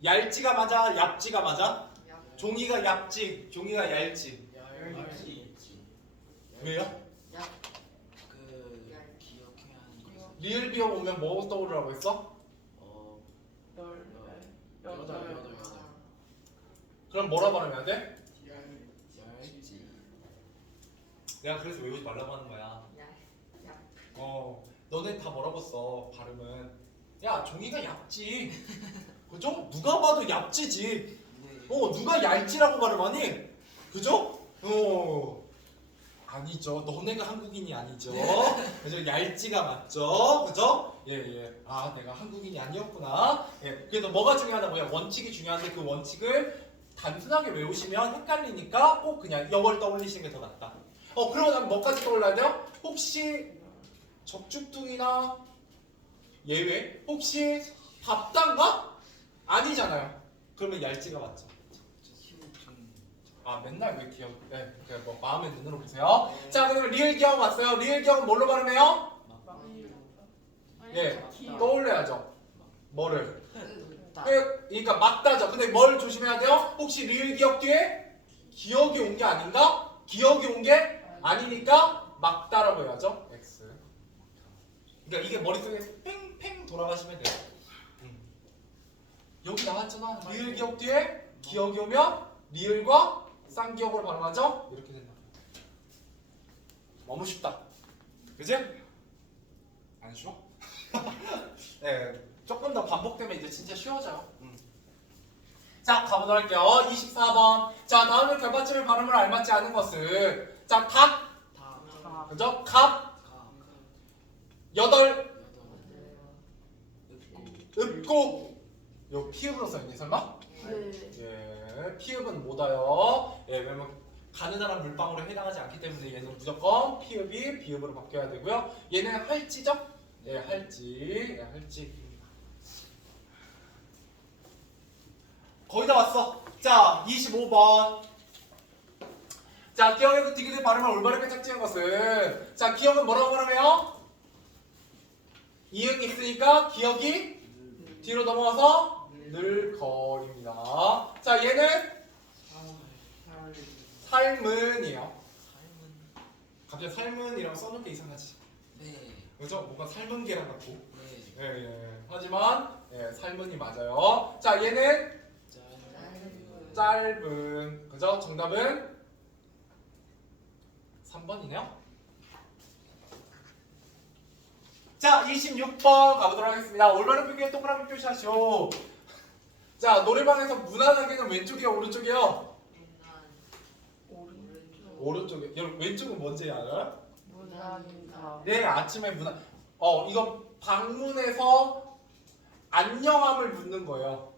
얇지가 맞아, 얇지가 맞아? 종이가 얇지, 종이가 얇지. 왜요? 기억해야 하는 거. 리을 비어 오면 뭐 떠오르라고 했어? 그럼 뭐라 발음해야 돼? 내가 그래서 외우지 말라고 하는 거야. 너네 다 뭐라고 써? 발음은 야, 종이가 얇지. 그죠? 누가 봐도 얇지지. 누가 얇지라고 발음하니? 그죠? 아니죠. 너네가 한국인이 아니죠. 그죠? 얇지가 맞죠. 그죠? 예. 아, 내가 한국인이 아니었구나. 예. 그래서 뭐가 중요하다고요? 원칙이 중요한데 그 원칙을 단순하게 외우시면 헷갈리니까 꼭 그냥 이걸 떠올리시는 게 더 낫다. 그러고 나면 뭐까지 떠올라야 돼요? 혹시 적죽둥이나 예외? 혹시 밥단가? 아니잖아요. 그러면 얄지가 맞죠. 아, 맨날 왜 기억? 네, 뭐 마음의 눈으로 보세요. 자, 그러면 리을 기억 왔어요. 리을 기억은 뭘로 발음해요? 예, 떠올려야죠. 뭐를? 그러니까 맞다죠. 근데 뭘 조심해야 돼요? 혹시 리을 기억 뒤에 기억이 온 게 아닌가? 기억이 온 게 아니니까 막다라고 해야죠. X. 그러니까 이게 머릿속에 팽팽 돌아가시면 돼요. 여기 나왔잖아. 리을 기억 뒤에 기억이 오면 리을과 쌍기억으로 발음하죠? 이렇게 된다. 너무 쉽다. 그지? 안 쉬워? 네, 조금 더 반복되면 이제 진짜 쉬워져요. 자, 가보도록 할게요. 24번. 자, 다음에 결받침의 발음을 알맞지 않은 것은 자, 닭. 그죠? 갑. 여덟. 읍고. 요 피읍으로 써있니 설마? 예, 피읍은 못 와요. 예, 왜냐면 가느다란 물방울에 해당하지 않기 때문에 얘는 무조건 피읍이 비읍으로 바뀌어야 되고요. 얘는 할지죠? 예, 할지. 예, 할지입니다. 거의 다 왔어. 자, 25번. 자, 기억에서 디귿의 발음을 올바르게 짝지은 것은 자, 기억은 뭐라고 발음해요? 이응이 있으니까 기억이 뒤로 넘어가서 늘거립니다. 자, 얘는 삶은이에요. 갑자기 삶은이라고 써놓은 게 이상하지? 네. 그죠? 뭔가 삶은 계란 같고. 네. 하지만 삶은이 맞아요. 자, 얘는 짧은. 그죠? 정답은 3번이네요. 자, 26번 가보도록 하겠습니다. 올바른 표기에 동그라미 표시하시오. 자, 노래방에서 무난하게는 왼쪽이요, 오른쪽이요? 오른쪽이요. 여러분, 왼쪽은 뭔지 알아요? 네, 아침에 문안. 이건 방문해서 안녕함을 묻는 거예요.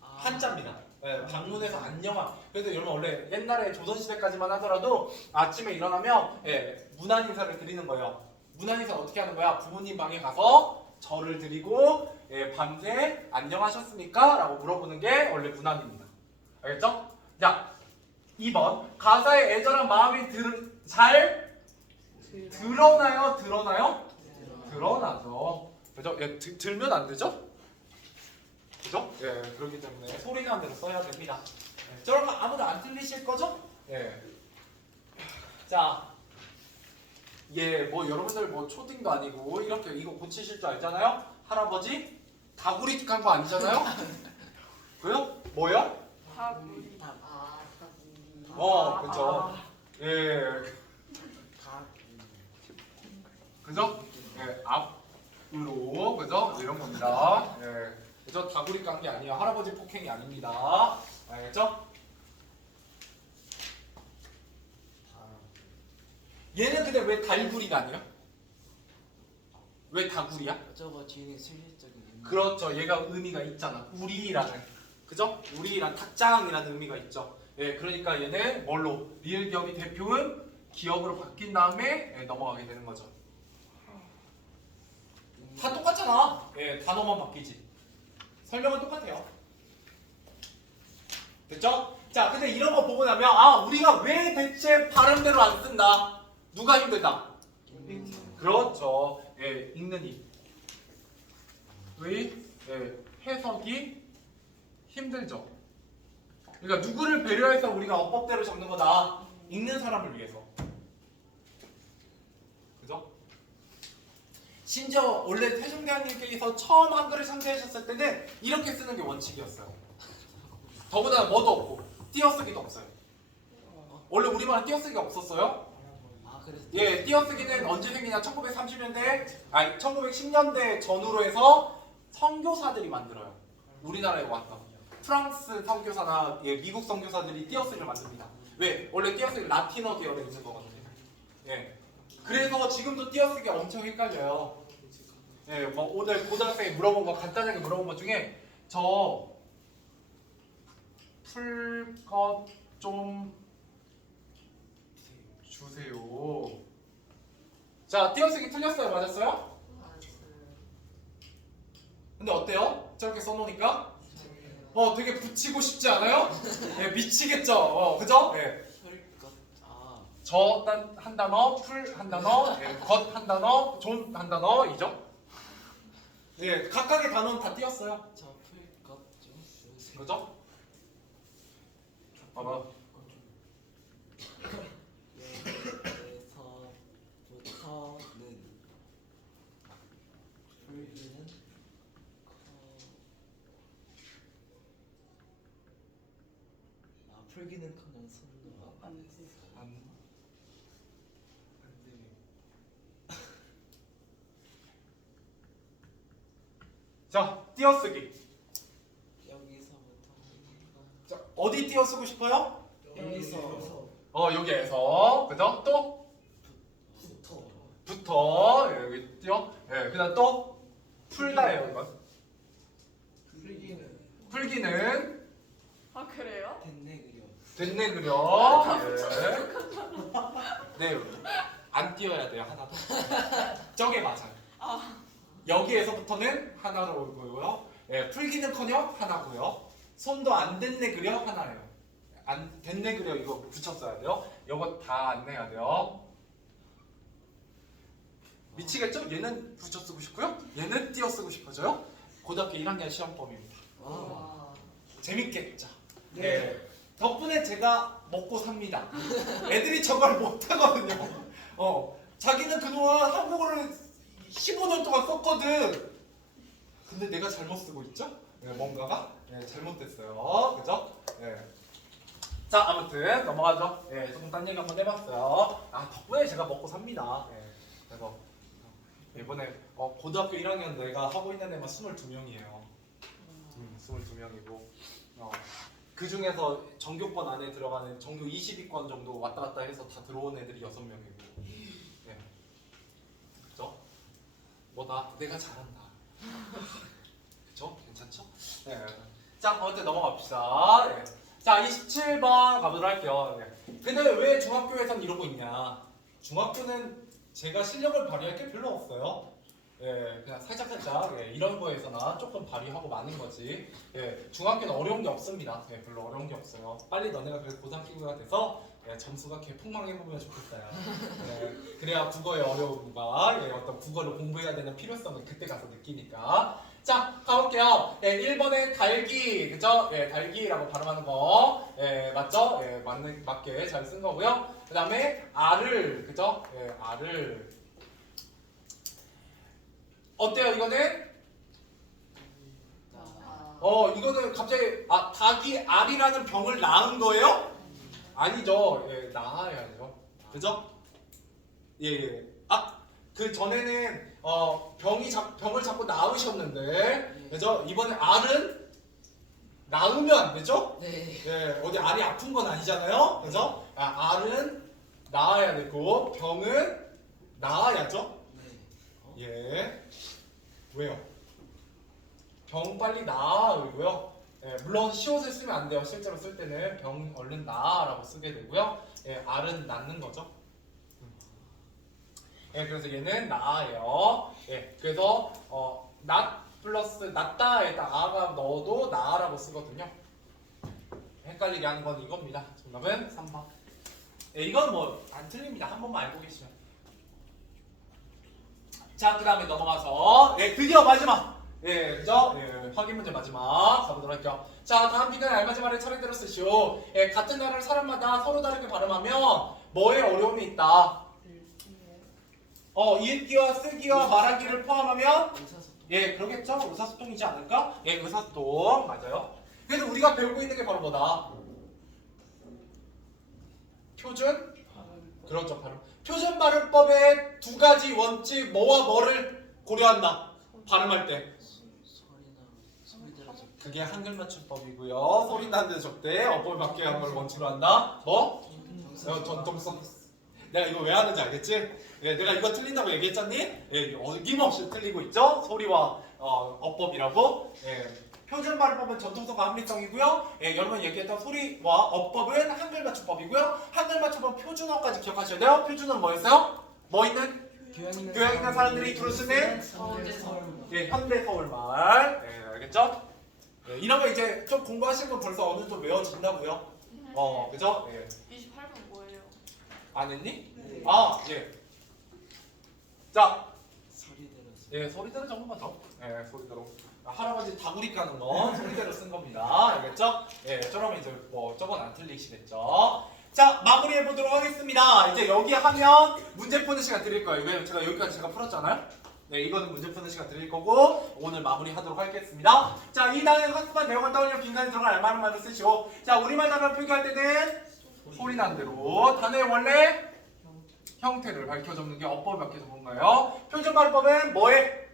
한자입니다. 네, 방문해서 안녕함. 그래서 여러분 원래 옛날에 조선시대까지만 하더라도 아침에 일어나면 문안 인사를 드리는 거예요. 문안 인사 어떻게 하는 거야? 부모님 방에 가서 절을 드리고 밤새 안녕하셨습니까? 라고 물어보는 게 원래 문안입니다. 알겠죠? 자, 2번 가사에 애절한 마음이 잘 드러나요? 드러나요? 드러나죠. 그죠? 들면 안 되죠? 그죠? 그렇기 때문에 소리 나는 대로 써야 됩니다. 저런 거 아무도 안 틀리실 거죠? 자, 뭐 여러분들 뭐 초딩도 아니고 이렇게 이거 고치실 줄 알잖아요? 할아버지 다구리 간 거 아니잖아요? 그요? 뭐요? 그죠? 그죠? 앞으로 그죠? 이런 겁니다. 그죠? 다구리 깐 게 아니에요. 할아버지 폭행이 아닙니다. 알겠죠? 얘는 근데 왜 달구리가 아니에요? 왜 다구리야? 저거 뒤에 실질적인 의미. 그렇죠. 얘가 의미가 있잖아. 우리라는. 그죠? 우리란 탁장이라는 의미가 있죠. 그러니까 얘는 뭘로? 리을 기억이 대표은 기억으로 바뀐 다음에 넘어가게 되는 거죠. 다 똑같잖아. 단어만 바뀌지. 설명은 똑같아요. 됐죠? 자, 근데 이런 거 보고 나면 우리가 왜 대체 발음대로 안 쓴다? 누가 힘들다? 그렇죠. 읽는 이. 의 해석이 힘들죠. 그러니까 누구를 배려해서 우리가 어법대로 적는 거다. 읽는 사람을 위해서. 그죠? 심지어 원래 태종대왕님께서 처음 한글을 창제하셨을 때는 이렇게 쓰는 게 원칙이었어요. 더구나 뭐도 없고 띄어쓰기도 없어요. 원래 우리말은 띄어쓰기가 없었어요. 그래서 띄어쓰기는 언제 생기냐? 1910년대 전후로 해서 선교사들이 만들어요. 우리나라에 왔던 프랑스 선교사나 미국 선교사들이 띄어쓰기를 만듭니다. 왜? 원래 띄어쓰기 라틴어 계열에 있는 거거든요. 그래서 지금도 띄어쓰기 엄청 헷갈려요. 뭐 오늘 고등학생이 물어본 거 간단하게 물어본 것 중에 저 풀 것 좀 주세요. 자, 띄어쓰기 틀렸어요? 맞았어요? 근데 어때요? 저렇게 써놓으니까? 되게 붙이고 싶지 않아요? 미치겠죠? 그죠? 저 한 단어, 풀 한 단어, 것 한 단어, 존 한 단어이죠? 각각의 단어는 다 띄었어요. 그죠? 봐봐. 에서부터는 풀기는 커녕 손도 안 돼. 자, 띄어쓰기. 여기서부터 자, 어디 띄어쓰고 싶어요? 여기서 여기에서. 그죠? 또? 붙어. 여기 띄어. 그다음 또? 풀다예요, 이건. 풀기는 그래요? 됐네 그려. 됐네 그려. 안 띄어야 돼요, 하나도. 저게 맞아요. 여기에서부터는 하나로 오고요. 풀기는커녕 하나고요. 손도 안 됐네 그려 하나예요. 안 됐네 그려 이거 붙였어야 돼요. 이거 다 안 내야 돼요. 미치겠죠? 얘는 붙여 쓰고 싶고요. 얘는 띄어 쓰고 싶어져요. 고등학교 1학년 시험범입니다. 재밌겠죠? 덕분에 제가 먹고 삽니다. 애들이 저걸 못하거든요. 자기는 그동안 한국어를 15년 동안 썼거든. 근데 내가 잘못 쓰고 있죠? 네, 뭔가가 잘못됐어요. 그죠? 네. 자, 아무튼 넘어가죠. 예, 조금 딴 얘기 한번 해봤어요. 아, 덕분에 제가 먹고 삽니다. 예, 그래서 이번에 고등학교 1학년 내가 하고 있는 애만 22명이에요. 22명이고 그 중에서 전교권 안에 들어가는 전교 20위권 정도 왔다 갔다 해서 다 들어온 애들이 6명이고. 예, 그죠? 뭐다 내가 잘한다. 그죠? 괜찮죠? 네. 자, 아무튼 넘어갑시다. 네. 자, 27번 가보도록 할게요. 네. 근데 왜 중학교에선 이러고 있냐? 중학교는 제가 실력을 발휘할 게 별로 없어요. 예, 그냥 살짝 이런 거에서나 조금 발휘하고 마는 거지. 예, 중학교는 어려운 게 없습니다. 예, 별로 어려운 게 없어요. 빨리 너네가 그래서 고등학교가 돼서 점수가 개폭망해보면 좋겠어요. 예, 그래야 국어의 어려움과 어떤 국어를 공부해야 되는 필요성을 그때 가서 느끼니까. 자, 가볼게요. 1번에 달기, 그죠? 달기라고 발음하는 거, 맞죠? 맞게 잘 쓴 거고요. 그 다음에 알을, 그죠? 알을. 어때요, 이거는? 이거는 갑자기, 닭이 알이라는 병을 낳은 거예요? 아니죠. 낳아야죠. 그죠? 예. 그 전에는 병을 자꾸 낳으셨는데, 그죠? 이번에 알은 낳으면 안 되죠? 네. 예, 어디 알이 아픈 건 아니잖아요, 그죠? 알은 낳아야 되고 병은 낳아야죠. 네. 예. 왜요? 병 빨리 낳아고요. 예, 물론 시옷을 쓰면 안 돼요. 실제로 쓸 때는 병 얼른 낳아라고 쓰게 되고요. 알은 낳는 거죠. 그래서 얘는 나아예요. 그래서 낫 플러스 낫다에다 아가 넣어도 나아라고 쓰거든요. 헷갈리게 하는 건 이겁니다. 정답은 3번. 이건 뭐 안 틀립니다. 한 번만 알고 계시면. 자, 그 다음에 넘어가서 드디어 마지막. 그죠? 확인 문제 마지막 가보도록 할게요. 자, 다음 기간에 알맞은 말을 차례대로 쓰시오. 같은 나라를 사람마다 서로 다르게 발음하면 뭐에 어려움이 있다? 읽기와 쓰기와 말하기를 포함하면 의사소통. 그러겠죠? 의사소통이지 않을까? 의사소통 맞아요. 그래서 우리가 배우고 있는 게 바로 뭐다? 표준? 그렇죠, 발음. 표준 발음법의 두 가지 원칙 뭐와 뭐를 고려한다. 발음할 때. 소리 들어서. 그게 한글 맞춤법이고요. 소리 나는 데 적대 어법을 맞게 하는 걸 원칙으로 한다. 뭐? 전통성. 내가 이거 왜 하는지 알겠지? 내가 이거 틀린다고 얘기했잖니? 어김없이 틀리고 있죠? 소리와 어법이라고. 표준 발음법은 전통성과 합리성이고요. 여러분 얘기했던 소리와 어법은 한글 맞춤법이고요. 한글 맞춤법 표준어까지 기억하셔야 돼요. 표준어는 뭐였어요? 뭐 있는? 교양 있는 사람들이 주로 쓰는 현대 서울말. 알겠죠? 이러면 이제 좀 공부하신 분 벌써 어느 정도 외워진다고요. 그죠? 28번 뭐예요? 안 했니? 네. 자, 소리 들어서. 소리대로 적은 거죠. 소리대로. 할아버지 다구리 까는 거 소리대로 쓴 겁니다. 알겠죠? 저러면 이제 뭐 저건 안 틀리시겠죠? 자, 마무리해 보도록 하겠습니다. 이제 여기 하면 문제 푸는 시간 드릴 거예요. 왜냐면 제가 여기까지 제가 풀었잖아요. 이거는 문제 푸는 시간 드릴 거고 오늘 마무리 하도록 하겠습니다. 자, 이 단어의 학습한 내용을 떠올려 빈칸에 들어갈 알맞은 말을 쓰시고, 자, 우리말 단어를 표기할 때는 소리 난 대로 단어의 원래 형태를 밝혀 적는 게 어법을 밝혀 적는 거예요. 표준 발음법은 뭐에?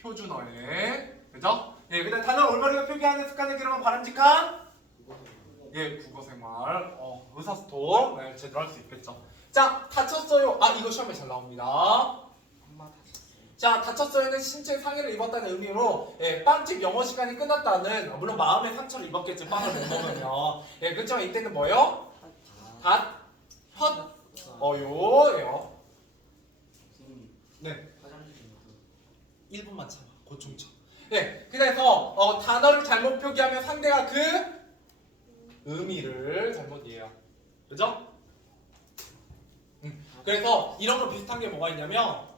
표준어에. 그죠? 그다음 단어 올바르게 표기하는 습관을 기르면 바람직한 국어생활, 의사소통 제대로 할 수 있겠죠. 자, 다쳤어요. 이거 시험에 잘 나옵니다. 엄마 다쳤어요. 자, 다쳤어요는 신체 상해를 입었다는 의미로 빵집 영어 시간이 끝났다는, 물론 마음의 상처를 입었겠지, 빵을 못 먹으면. 그렇지만 이때는 뭐예요? 어요예요. 네. 1분만 참아. 고충쳐. 그래서 단어를 잘못 표기하면 상대가 그 의미를 잘못 이해해요. 그죠? 그래서 이런 거 비슷한 게 뭐가 있냐면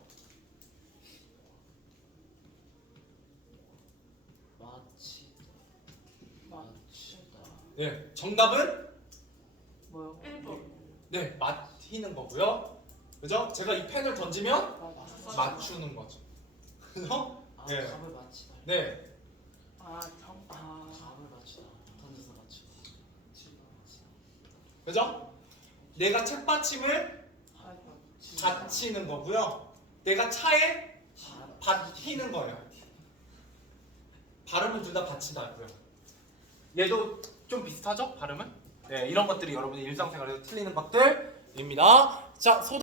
마치다. 정답은 뭐요? 1번. 맞히는 거고요. 그죠? 제가 이 펜을 던지면 맞추는 거죠. 그래서 아, 네. 답을 맞히다. 네. 답을 맞추다. 던져서 맞추다. 그죠? 내가 책받침을 받치는 거고요. 내가 차에 받히는 거예요. 발음은 둘 다 받치다고요. 얘도 좀 비슷하죠? 발음은? 네, 이런 것들이 여러분의 일상생활에서 틀리는 것들입니다. 자,